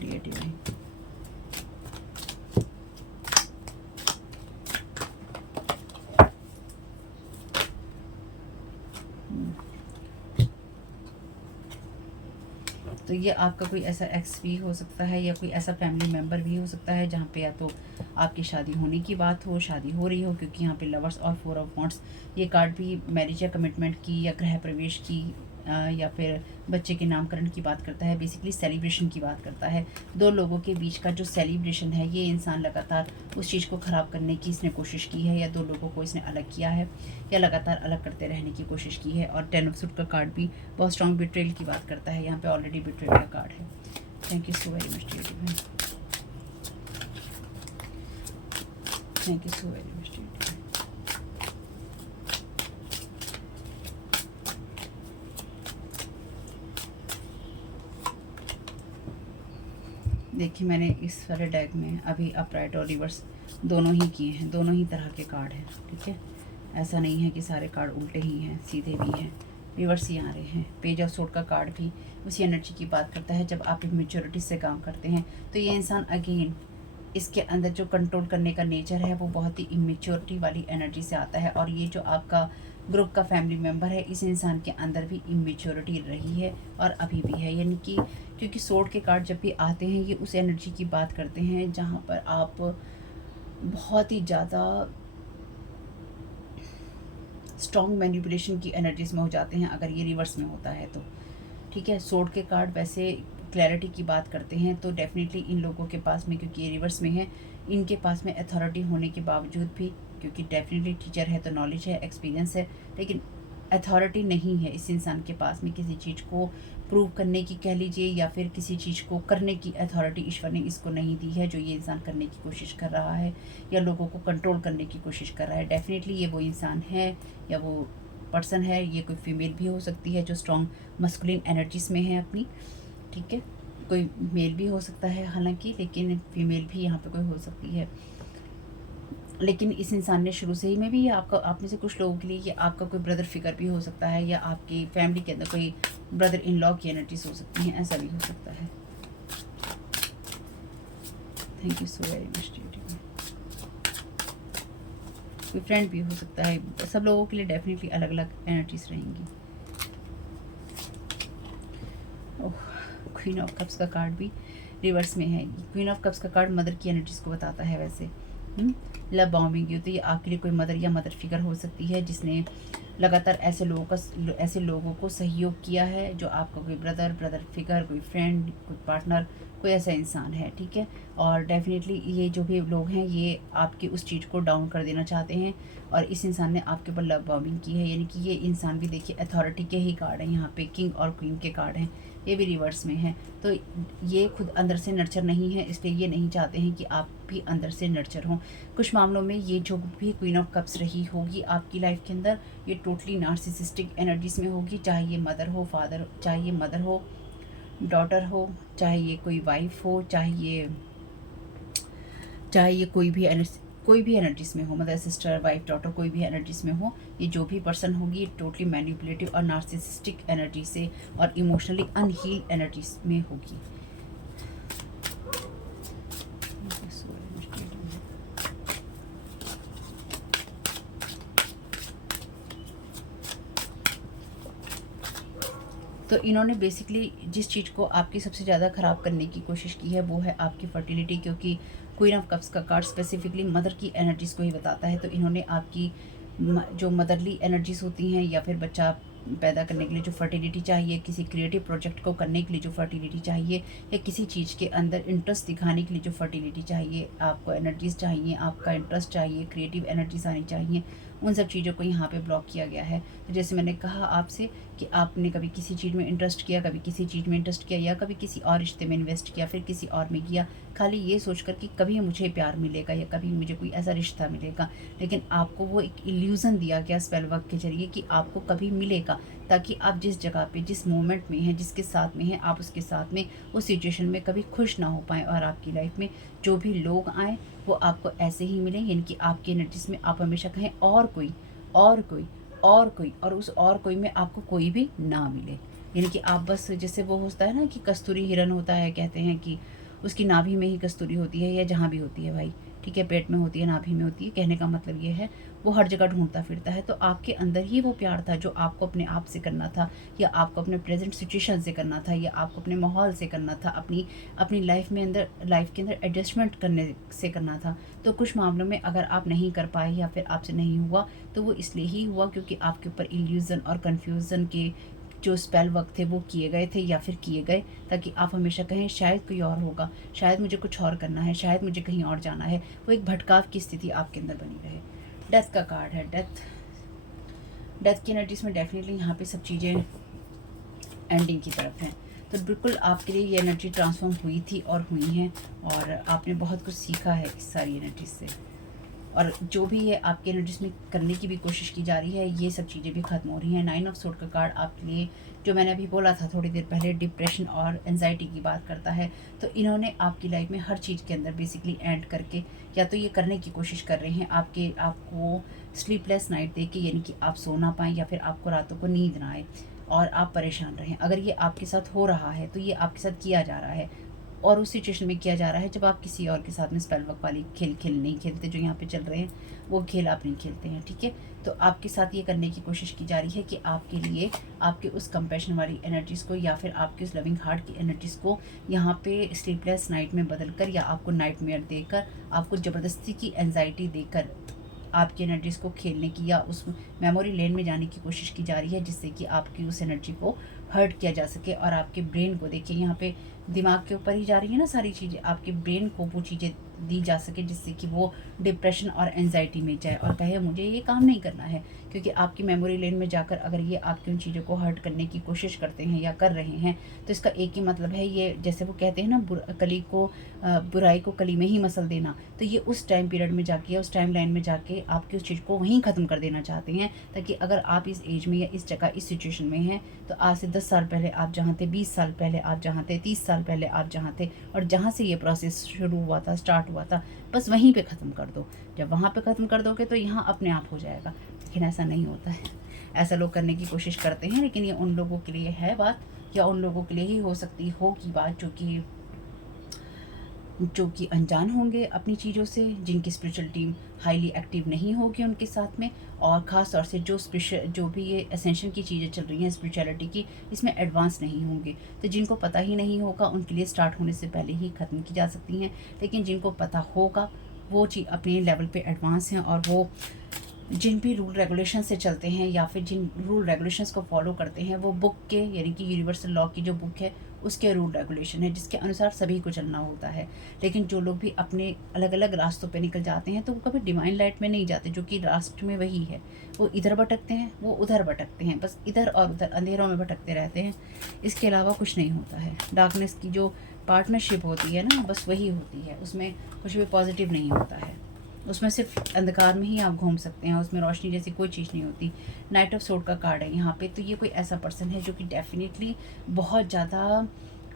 dear divine. तो ये आपका कोई ऐसा एक्स भी हो सकता है, या कोई ऐसा फैमिली मेम्बर भी हो सकता है जहाँ पे या तो आपकी शादी होने की बात हो, शादी हो रही हो, क्योंकि यहाँ पे लवर्स और फोर ऑफ वॉन्ड्स, ये कार्ड भी मैरिज या कमिटमेंट की या गृह प्रवेश की या फिर बच्चे के नामकरण की बात करता है। बेसिकली सेलिब्रेशन की बात करता है। दो लोगों के बीच का जो सेलिब्रेशन है, ये इंसान लगातार उस चीज़ को ख़राब करने की इसने कोशिश की है, या दो लोगों को इसने अलग किया है, या लगातार अलग करते रहने की कोशिश की है। और 10 ऑफ सूट का कार्ड भी बहुत स्ट्रॉन्ग बिट्रेल की बात करता है। यहाँ पे ऑलरेडी बिट्रेल का कार्ड है। Thank you so very much dear divine. Thank you so very much dear divine. देखिए, मैंने इस वाले डेक में अभी अपराइट और रिवर्स दोनों ही किए हैं, दोनों ही तरह के कार्ड हैं। ठीक है, ऐसा नहीं है कि सारे कार्ड उल्टे ही हैं, सीधे भी हैं। रिवर्स ही आ रहे हैं। पेज ऑफ सोर्ड का कार्ड भी उसी एनर्जी की बात करता है। जब आप मैच्योरिटी से काम करते हैं तो ये इंसान अगेन इसके अंदर जो कंट्रोल करने का नेचर है वो बहुत ही इमेच्योरिटी वाली एनर्जी से आता है। और ये जो आपका ग्रुप का फैमिली मेम्बर है, इस इंसान के अंदर भी इमेच्योरिटी रही है और अभी भी है। यानी कि क्योंकि सोर्ड के कार्ड जब भी आते हैं ये उस एनर्जी की बात करते हैं जहाँ पर आप बहुत ही ज़्यादा स्ट्रॉन्ग मैनिपुलेशन की एनर्जीज में हो जाते हैं अगर ये रिवर्स में होता है तो। ठीक है, सोर्ड के कार्ड वैसे क्लैरिटी की बात करते हैं तो डेफिनेटली इन लोगों के पास में, क्योंकि ये रिवर्स में है, इनके पास में अथॉरिटी होने के बावजूद भी, क्योंकि डेफिनेटली टीचर है तो नॉलेज है, एक्सपीरियंस है, लेकिन अथॉरिटी नहीं है इस इंसान के पास में किसी चीज़ को प्रूव करने की कह लीजिए, या फिर किसी चीज़ को करने की अथॉरिटी ईश्वर ने इसको नहीं दी है जो ये इंसान करने की कोशिश कर रहा है या लोगों को कंट्रोल करने की कोशिश कर रहा है। डेफिनेटली ये वो इंसान है या वो पर्सन है, ये कोई फीमेल भी हो सकती है जो स्ट्रॉन्ग मस्कुलिन एनर्जीज में है अपनी। ठीक है, कोई मेल भी हो सकता है हालांकि, लेकिन फीमेल भी यहाँ पे कोई हो सकती है। लेकिन इस इंसान ने शुरू से ही में भी ये आपका, आप में से कुछ लोगों के लिए ये आपका कोई ब्रदर फिगर भी हो सकता है, या आपकी फैमिली के अंदर कोई ब्रदर इन लॉ की एनर्जीज हो सकती हैं, ऐसा भी हो सकता है। Thank you so very much. कोई फ्रेंड भी हो सकता है। सब लोगों के लिए डेफिनेटली अलग अलग एनर्जीज रहेंगी। ओह, क्वीन ऑफ कप्स का कार्ड भी रिवर्स में है। क्वीन ऑफ कप्स का कार्ड मदर की एनर्जीज को बताता है वैसे। लव बॉम्बिंग की, तो ये आपके लिए कोई मदर या मदर फिगर हो सकती है जिसने लगातार ऐसे लोगों को सहयोग किया है, जो आपका कोई ब्रदर फिगर, कोई फ्रेंड, कोई पार्टनर, कोई ऐसा इंसान है। ठीक है, और डेफिनेटली ये जो भी लोग हैं ये आपकी उस चीज़ को डाउन कर देना चाहते हैं और इस इंसान ने आपके ऊपर लव बॉम्बिंग की है। यानी कि ये इंसान भी देखिए अथॉरिटी के ही कार्ड हैं, यहाँ पे किंग और क्वीन के कार्ड हैं, ये भी रिवर्स में है। तो ये खुद अंदर से नर्चर नहीं है, इसलिए ये नहीं चाहते हैं कि आप भी अंदर से नर्चर हों। कुछ मामलों में ये जो भी क्वीन ऑफ कप्स रही होगी आपकी लाइफ के अंदर, ये टोटली नार्सिसिस्टिक एनर्जीज में होगी, चाहे ये मदर हो, फादर, चाहे ये मदर हो, डॉटर हो, चाहे ये कोई वाइफ हो, चाहे ये कोई भी एनर्जीज में हो, मदर, सिस्टर, वाइफ, डॉटर, कोई भी एनर्जीज में हो, ये जो भी पर्सन होगी टोटली मैनिपुलेटिव और नार्सिसिस्टिक एनर्जी से और इमोशनली अनहील एनर्जीज में होगी। तो इन्होंने बेसिकली जिस चीज़ को आपकी सबसे ज़्यादा ख़राब करने की कोशिश की है वो है आपकी फर्टिलिटी, क्योंकि क्वीन ऑफ कप्स का कार्ड स्पेसिफिकली मदर की एनर्जीज़ को ही बताता है। तो इन्होंने आपकी जो मदरली एनर्जीज़ होती हैं या फिर बच्चा पैदा करने के लिए जो फर्टिलिटी चाहिए, किसी क्रिएटिव प्रोजेक्ट को करने के लिए जो फर्टिलिटी चाहिए, या किसी चीज़ के अंदर इंटरेस्ट दिखाने के लिए जो फर्टिलिटी चाहिए, आपको एनर्जीज़ चाहिए, आपका इंटरेस्ट चाहिए, क्रिएटिव एनर्जीज आनी चाहिए, उन सब चीज़ों को यहाँ पे ब्लॉक किया गया है। तो जैसे मैंने कहा आपसे कि आपने कभी किसी चीज़ में इंटरेस्ट किया, कभी किसी चीज़ में इंटरेस्ट किया, या कभी किसी और रिश्ते में इन्वेस्ट किया, फिर किसी और में किया, खाली ये सोचकर कि कभी मुझे प्यार मिलेगा या कभी मुझे कोई ऐसा रिश्ता मिलेगा, लेकिन आपको वो एक इल्यूज़न दिया गया स्पेल वर्क के जरिए कि आपको कभी मिलेगा, ताकि आप जिस जगह पे, जिस मोमेंट में हैं, जिसके साथ में हैं, आप उसके साथ में उस सिचुएशन में कभी खुश ना हो पाएँ और आपकी लाइफ में जो भी लोग आएँ वो आपको ऐसे ही मिलें। यानी कि आपकी एनर्जीज में आप हमेशा कहें और कोई और कोई और कोई, और उस और कोई में आपको कोई भी ना मिले। यानी कि आप बस, जैसे वो होता है ना कि कस्तूरी हिरन होता है, कहते हैं कि उसकी नाभि में ही कस्तूरी होती है, या जहाँ भी होती है भाई, ठीक है, पेट में होती है, नाभि में होती है, कहने का मतलब ये है वो हर जगह ढूंढता फिरता है। तो आपके अंदर ही वो प्यार था जो आपको अपने आप से करना था, या आपको अपने प्रेजेंट सिचुएशन से करना था, या आपको अपने माहौल से करना था, अपनी लाइफ के अंदर एडजस्टमेंट करने से करना था। तो कुछ मामलों में अगर आप नहीं कर पाए या फिर आपसे नहीं हुआ तो वो इसलिए ही हुआ क्योंकि आपके ऊपर इल्यूज़न और कन्फ्यूज़न के जो स्पेल वर्क थे वो किए गए थे या फिर किए गए, ताकि आप हमेशा कहें शायद कोई और होगा, शायद मुझे कुछ और करना है, शायद मुझे कहीं और जाना है। वो एक भटकाव की स्थिति आपके अंदर बनी रहे। डेथ का कार्ड है। डेथ की एनर्जीज में डेफिनेटली यहाँ पे सब चीज़ें एंडिंग की तरफ हैं। तो बिल्कुल आपके लिए ये एनर्जी ट्रांसफॉर्म हुई थी और हुई हैं, और आपने बहुत कुछ सीखा है इस सारी एनर्जी से। और जो भी है आपकी एनर्जीज में करने की भी कोशिश की जा रही है, ये सब चीज़ें भी ख़त्म हो रही हैं। 9 ऑफ सोर्ड का कार्ड आपके लिए जो मैंने अभी बोला था थोड़ी देर पहले, डिप्रेशन और एंजाइटी की बात करता है। तो इन्होंने आपकी लाइफ में हर चीज़ के अंदर बेसिकली एंड करके या तो ये करने की कोशिश कर रहे हैं आपको स्लीपलेस नाइट दे के, यानी कि आप सो ना पाएँ या फिर आपको रातों को नींद ना आए और आप परेशान रहें। अगर ये आपके साथ हो रहा है तो ये आपके साथ किया जा रहा है, और उस सिचुएशन में किया जा रहा है जब आप किसी और के साथ में स्पेल वर्क वाली खेल नहीं खेलते, जो यहाँ पे चल रहे हैं वो खेल आप नहीं खेलते हैं, ठीक है। तो आपके साथ ये करने की कोशिश की जा रही है कि आपके लिए आपके उस कंपैशन वाली एनर्जीज़ को या फिर आपके उस लविंग हार्ट की एनर्जीज़ को यहाँ पे स्लीपलेस नाइट में बदल कर या आपको नाइटमेयर देकर, आपको ज़बरदस्ती की एंजाइटी देकर आपकी एनर्जीज़ को खेलने की या उस मेमोरी लेन में जाने की कोशिश की जा रही है, जिससे कि आपकी उस एनर्जी को हर्ट किया जा सके। और आपके ब्रेन को देखिए, यहाँ पे दिमाग के ऊपर ही जा रही है ना सारी चीज़ें, आपके ब्रेन को वो चीज़ें दी जा सके जिससे कि वो डिप्रेशन और एंजाइटी में जाए और कहे मुझे ये काम नहीं करना है। क्योंकि आपकी मेमोरी लेन में जाकर अगर ये आपकी उन चीज़ों को हर्ट करने की कोशिश करते हैं या कर रहे हैं, तो इसका एक ही मतलब है, ये जैसे वो कहते हैं ना, बुराई को कली में ही मसल देना। तो ये उस टाइम पीरियड में जाके, उस टाइम लाइन में जाके आपकी उस चीज़ को वहीं ख़त्म कर देना चाहते हैं, ताकि अगर आप इस एज में या इस जगह, इस सिचुएशन में हैं, तो आज से 10 साल पहले आप जहाँ थे, 20 साल पहले आप जहाँ थे, 30 साल पहले आप जहाँ थे, और जहाँ से ये प्रोसेस शुरू हुआ था, स्टार्ट हुआ था, बस वहीं पे ख़त्म कर दो। जब वहाँ पे ख़त्म कर दोगे तो यहाँ अपने आप हो जाएगा। लेकिन ऐसा नहीं होता है। ऐसा लोग करने की कोशिश करते हैं, लेकिन ये उन लोगों के लिए है बात, या उन लोगों के लिए ही हो सकती होगी बात जो कि अनजान होंगे अपनी चीज़ों से, जिनकी स्पिरिचुअल टीम हाईली एक्टिव नहीं होगी उनके साथ में, और ख़ास तौर से जो भी ये असेंशन की चीज़ें चल रही हैं स्पिरिचुअलिटी की, इसमें एडवांस नहीं होंगे। तो जिनको पता ही नहीं होगा उनके लिए स्टार्ट होने से पहले ही ख़त्म की जा सकती हैं। लेकिन जिनको पता होगा वो चीज़ अपने लेवल पे एडवांस हैं, और वो जिन भी रूल रेगुलेशन से चलते हैं या फिर जिन रूल रेगुलेशंस को फॉलो करते हैं, वो बुक के, यानी कि यूनिवर्सल लॉ की जो बुक है उसके रूल रेगुलेशन है, जिसके अनुसार सभी को चलना होता है। लेकिन जो लोग भी अपने अलग अलग रास्तों पे निकल जाते हैं, तो वो कभी डिवाइन लाइट में नहीं जाते, जो कि रास्ते में वही है। वो इधर भटकते हैं, वो उधर भटकते हैं, बस इधर और उधर अंधेरों में भटकते रहते हैं। इसके अलावा कुछ नहीं होता है। डार्कनेस की जो पार्टनरशिप होती है ना, बस वही होती है, उसमें कुछ भी पॉजिटिव नहीं होता है। उसमें सिर्फ अंधकार में ही आप घूम सकते हैं, उसमें रोशनी जैसी कोई चीज़ नहीं होती। नाइट ऑफ सोर्ड का कार्ड है यहाँ पे, तो ये कोई ऐसा पर्सन है जो कि डेफिनेटली बहुत ज़्यादा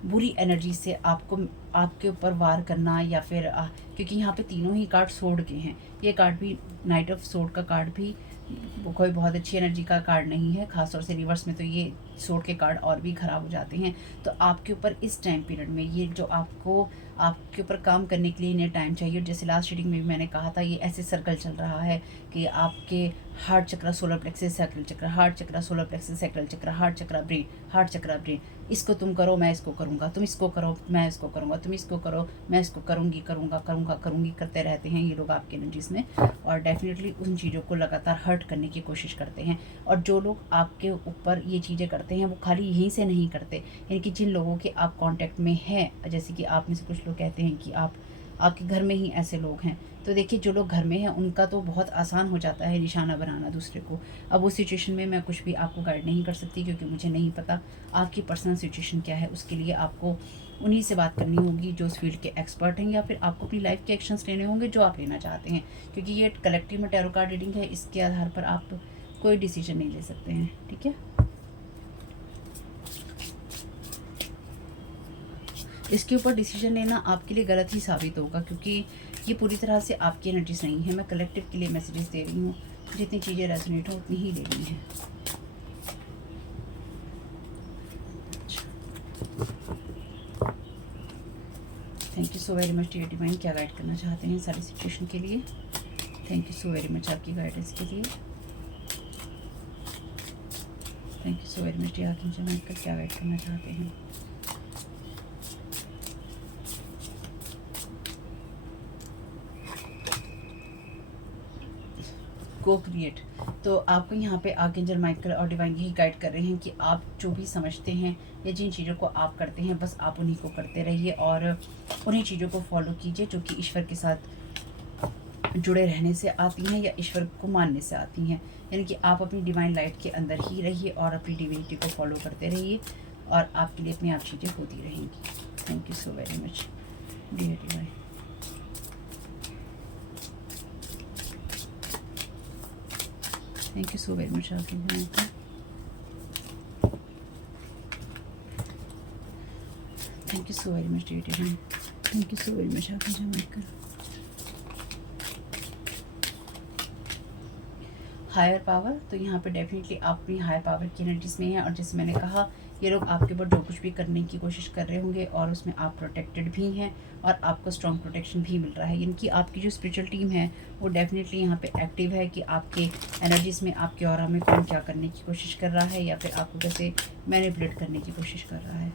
बुरी एनर्जी से आपके ऊपर वार करना, या फिर क्योंकि यहाँ पे तीनों ही कार्ड सोर्ड के हैं। ये कार्ड भी, नाइट ऑफ सोर्ड का कार्ड भी कोई बहुत अच्छी एनर्जी का कार्ड नहीं है, खासतौर से रिवर्स में तो ये सोर्ड के कार्ड और भी ख़राब हो जाते हैं। तो आपके ऊपर इस टाइम पीरियड में ये जो आपके ऊपर काम करने के लिए इन्हें टाइम चाहिए। जैसे लास्ट रीडिंग में भी मैंने कहा था, ये ऐसे सर्कल चल रहा है कि आपके हार्ट चक्र, सोलर प्लेक्सस, सैक्रल चक्र, हार्ट चक्र, सोलर प्लेक्सस, सैक्रल चक्र, हार्ट चक्र, ब्रेन, हार्ट चक्र, ब्रेन। इसको तुम करो, मैं इसको करूँगा, तुम इसको करो, मैं इसको करूँगा, तुम इसको करो, मैं इसको करूँगी, करूँगी करते रहते हैं ये लोग आपके एनर्जीज़ में, और डेफिनेटली उन चीज़ों को लगातार हर्ट करने की कोशिश करते हैं। और जो लोग आपके ऊपर ये चीज़ें करते हैं, वो खाली यहीं से नहीं करते, यानी कि जिन लोगों के आप कांटेक्ट में हैं, जैसे कि आप में से कुछ लोग कहते हैं कि आपके घर में ही ऐसे लोग हैं, तो देखिए जो लोग घर में हैं उनका तो बहुत आसान हो जाता है निशाना बनाना दूसरे को। अब उस सिचुएशन में मैं कुछ भी आपको गाइड नहीं कर सकती, क्योंकि मुझे नहीं पता आपकी पर्सनल सिचुएशन क्या है। उसके लिए आपको उन्हीं से बात करनी होगी जो उस फील्ड के एक्सपर्ट हैं, या फिर आपको अपनी लाइफ के एक्शंस लेने होंगे जो आप लेना चाहते हैं, क्योंकि ये कलेक्टिव में टैरो कार्ड रीडिंग है। इसके आधार पर आप कोई डिसीजन नहीं ले सकते हैं, ठीक है। इसके ऊपर डिसीजन लेना आपके लिए गलत ही साबित होगा, क्योंकि ये पूरी तरह से आपकी एनर्जीज नहीं है। मैं कलेक्टिव के लिए मैसेजेस दे रही हूँ, जितनी चीज़ें रेजोनेट हो उतनी ही लेनी है। Thank you so very much dear divine, क्या गाइड करना चाहते हैं सारी सिचुएशन के लिए। Thank you so very much आपकी गाइडेंस के लिए। Thank you so very much dear archangel Michael, क्या गाइड करना चाहते हैं। को क्रिएट, तो आपको यहाँ पे आर्कएंजल माइकल और डिवाइन यही गाइड कर रहे हैं कि आप जो भी समझते हैं या जिन चीज़ों को आप करते हैं, बस आप उन्हीं को करते रहिए और उन्हीं चीज़ों को फॉलो कीजिए जो कि ईश्वर के साथ जुड़े रहने से आती हैं या ईश्वर को मानने से आती हैं। यानी कि आप अपनी डिवाइन लाइट के अंदर ही रहिए और अपनी डिविनिटी को फॉलो करते रहिए, और आपके लिए अपनी आप चीज़ें होती रहेंगी। Thank you so very much dear divine. Thank you so very much archangel Michael. Thank you so very much dear divine, thank you so very much archangel Michael. Higher power, तो यहाँ पे डेफिनेटली आप अपनी higher power की energies में हैं, और जैसे मैंने कहा ये लोग आपके ऊपर जो कुछ भी करने की कोशिश कर रहे होंगे और उसमें आप प्रोटेक्टेड भी हैं और आपको स्ट्रॉन्ग प्रोटेक्शन भी मिल रहा है। यानी कि आपकी जो स्पिरिचुअल टीम है वो डेफिनेटली यहाँ पे एक्टिव है कि आपके एनर्जीज में, आपके ऑरा में कौन क्या करने की कोशिश कर रहा है या फिर आपको कैसे मैनिपुलेट करने की कोशिश कर रहा है।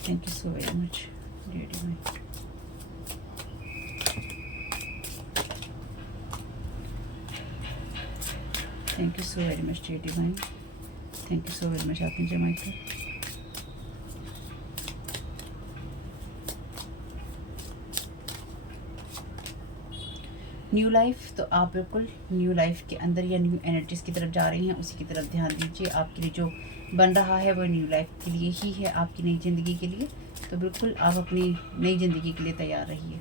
Thank you so very much dear divine. Thank you so very much dear divine, thank you so very much archangel Michael. New life, तो आप बिल्कुल न्यू लाइफ के अंदर या न्यू एनर्जीज की तरफ जा रही हैं, उसी की तरफ ध्यान दीजिए। आपके लिए जो बन रहा है वो न्यू लाइफ के लिए ही है, आपकी नई ज़िंदगी के लिए। तो बिल्कुल आप अपनी नई ज़िंदगी के लिए तैयार रहिए।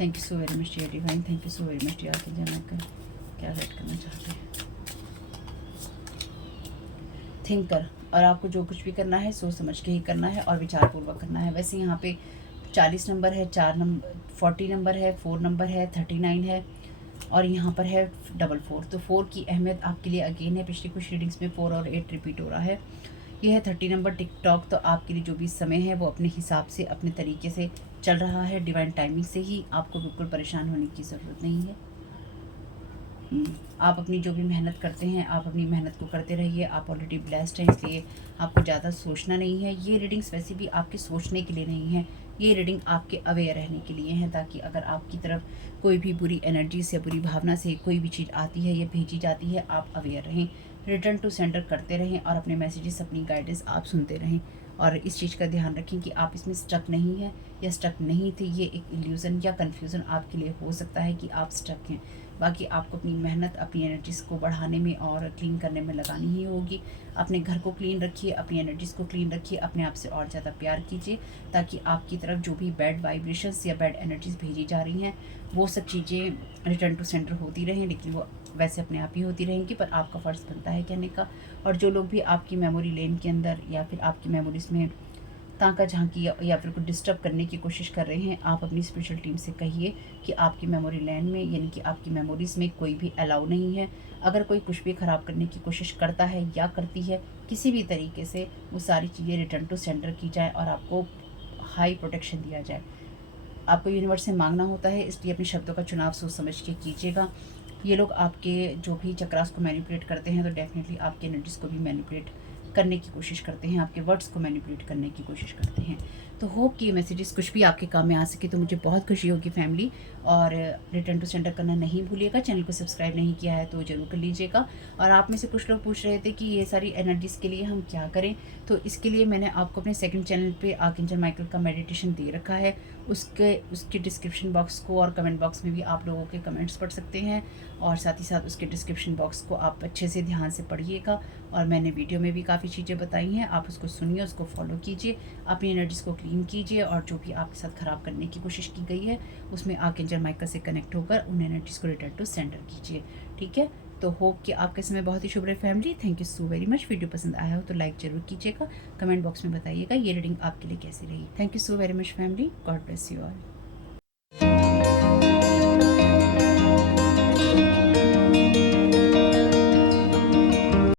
Thank you so very much dear divine, thank you so very much dear archangel Michael. क्या गाइड करना चाहते हैं? थिंकर, और आपको जो कुछ भी करना है सोच समझ के ही करना है और विचारपूर्वक करना है। वैसे यहाँ पे 40 नंबर है, 4 नंबर 40 नंबर है, 4 नंबर है, 39 है और यहाँ पर है 44। तो 4 की अहमियत आपके लिए अगेन है, पिछली कुछ रीडिंग्स में 4 और 8 रिपीट हो रहा है। ये है 30 नंबर टिकटॉक, तो आपके लिए जो भी समय है वो अपने हिसाब से अपने तरीके से चल रहा है, डिवाइन टाइमिंग से ही। आपको बिल्कुल परेशान होने की ज़रूरत नहीं है। आप अपनी जो भी मेहनत करते हैं आप अपनी मेहनत को करते रहिए। आप ऑलरेडी ब्लेस्ड हैं, इसलिए आपको ज़्यादा सोचना नहीं है। ये रीडिंग्स वैसे भी आपके सोचने के लिए नहीं है, ये रीडिंग आपके अवेयर रहने के लिए है, ताकि अगर आपकी तरफ कोई भी बुरी एनर्जी से, बुरी भावना से कोई भी चीज़ आती है या भेजी जाती है, आप अवेयर रहें, रिटर्न टू सेंटर करते रहें और अपने मैसेजेस, अपनी गाइडेंस आप सुनते रहें। और इस चीज़ का ध्यान रखें कि आप इसमें स्टक नहीं है या स्टक नहीं थे। ये एक इल्यूज़न या कन्फ्यूज़न आपके लिए हो सकता है कि आप स्टक हैं। बाकी आपको अपनी मेहनत, अपनी एनर्जीज़ को बढ़ाने में और क्लीन करने में लगानी ही होगी। अपने घर को क्लीन रखिए, अपनी एनर्जीज़ को क्लीन रखिए, अपने आप से और ज़्यादा प्यार कीजिए, ताकि आपकी तरफ जो भी बैड वाइब्रेशंस या बैड एनर्जीज़ भेजी जा रही हैं वो सब चीज़ें रिटर्न टू सेंटर होती रहें, लेकिन वो वैसे अपने आप ही होती रहेंगी। पर आपका फ़र्ज़ बनता है कहने का। और जो लोग भी आपकी मेमोरी लेन के अंदर या फिर आपकी मेमोरीज़ में ताका झांकी या फिर कुछ डिस्टर्ब करने की कोशिश कर रहे हैं, आप अपनी स्पिरिचुअल टीम से कहिए कि आपकी मेमोरी लैंड में, यानी कि आपकी मेमोरीज़ में कोई भी अलाउ नहीं है। अगर कोई कुछ भी ख़राब करने की कोशिश करता है या करती है किसी भी तरीके से, वो सारी चीज़ें रिटर्न टू सेंटर की जाए और आपको हाई प्रोटेक्शन दिया जाए। आपको यूनिवर्स से मांगना होता है, इसलिए अपने शब्दों का चुनाव सोच समझ के कीजिएगा। ये लोग आपके जो भी चक्रास को मैनिपुलेट करते हैं, तो डेफिनेटली आपके एनर्जीज़ को भी मैनिपुलेट करने की कोशिश करते हैं, आपके वर्ड्स को मैनिपुलेट करने की कोशिश करते हैं। तो होप कि ये मैसेजेस कुछ भी आपके काम में आ सके, तो मुझे बहुत खुशी होगी फैमिली। और रिटर्न टू सेंटर करना नहीं भूलिएगा। चैनल को सब्सक्राइब नहीं किया है तो ज़रूर कर लीजिएगा। और आप में से कुछ लोग पूछ रहे थे कि ये सारी एनर्जीज़ के लिए हम क्या करें, तो इसके लिए मैंने आपको अपने सेकंड चैनल पे आर्कएंजल माइकल का मेडिटेशन दे रखा है। उसके डिस्क्रिप्शन बॉक्स को और कमेंट बॉक्स में भी आप लोगों के कमेंट्स पढ़ सकते हैं, और साथ ही साथ उसके डिस्क्रिप्शन बॉक्स को आप अच्छे से ध्यान से पढ़िएगा। और मैंने वीडियो में भी काफ़ी चीज़ें बताई हैं, आप उसको सुनिए, उसको फॉलो कीजिए, अपनी एनर्जीज़ को क्लीन कीजिए, और जो भी आपके साथ ख़राब करने की कोशिश की गई है उसमें आर्कएंजल माइकल से कनेक्ट होकर उन एनर्जीज़ को रिटर्न टू सेंटर कीजिए। ठीक है, तो होप कि आपका समय बहुत ही शुभ रहे family. Thank you so very much. Video पसंद आया हो तो लाइक ज़रूर कीजिएगा, कमेंट बॉक्स में बताइएगा ये रीडिंग आपके लिए कैसी रही। Thank you so very much family, God bless you all.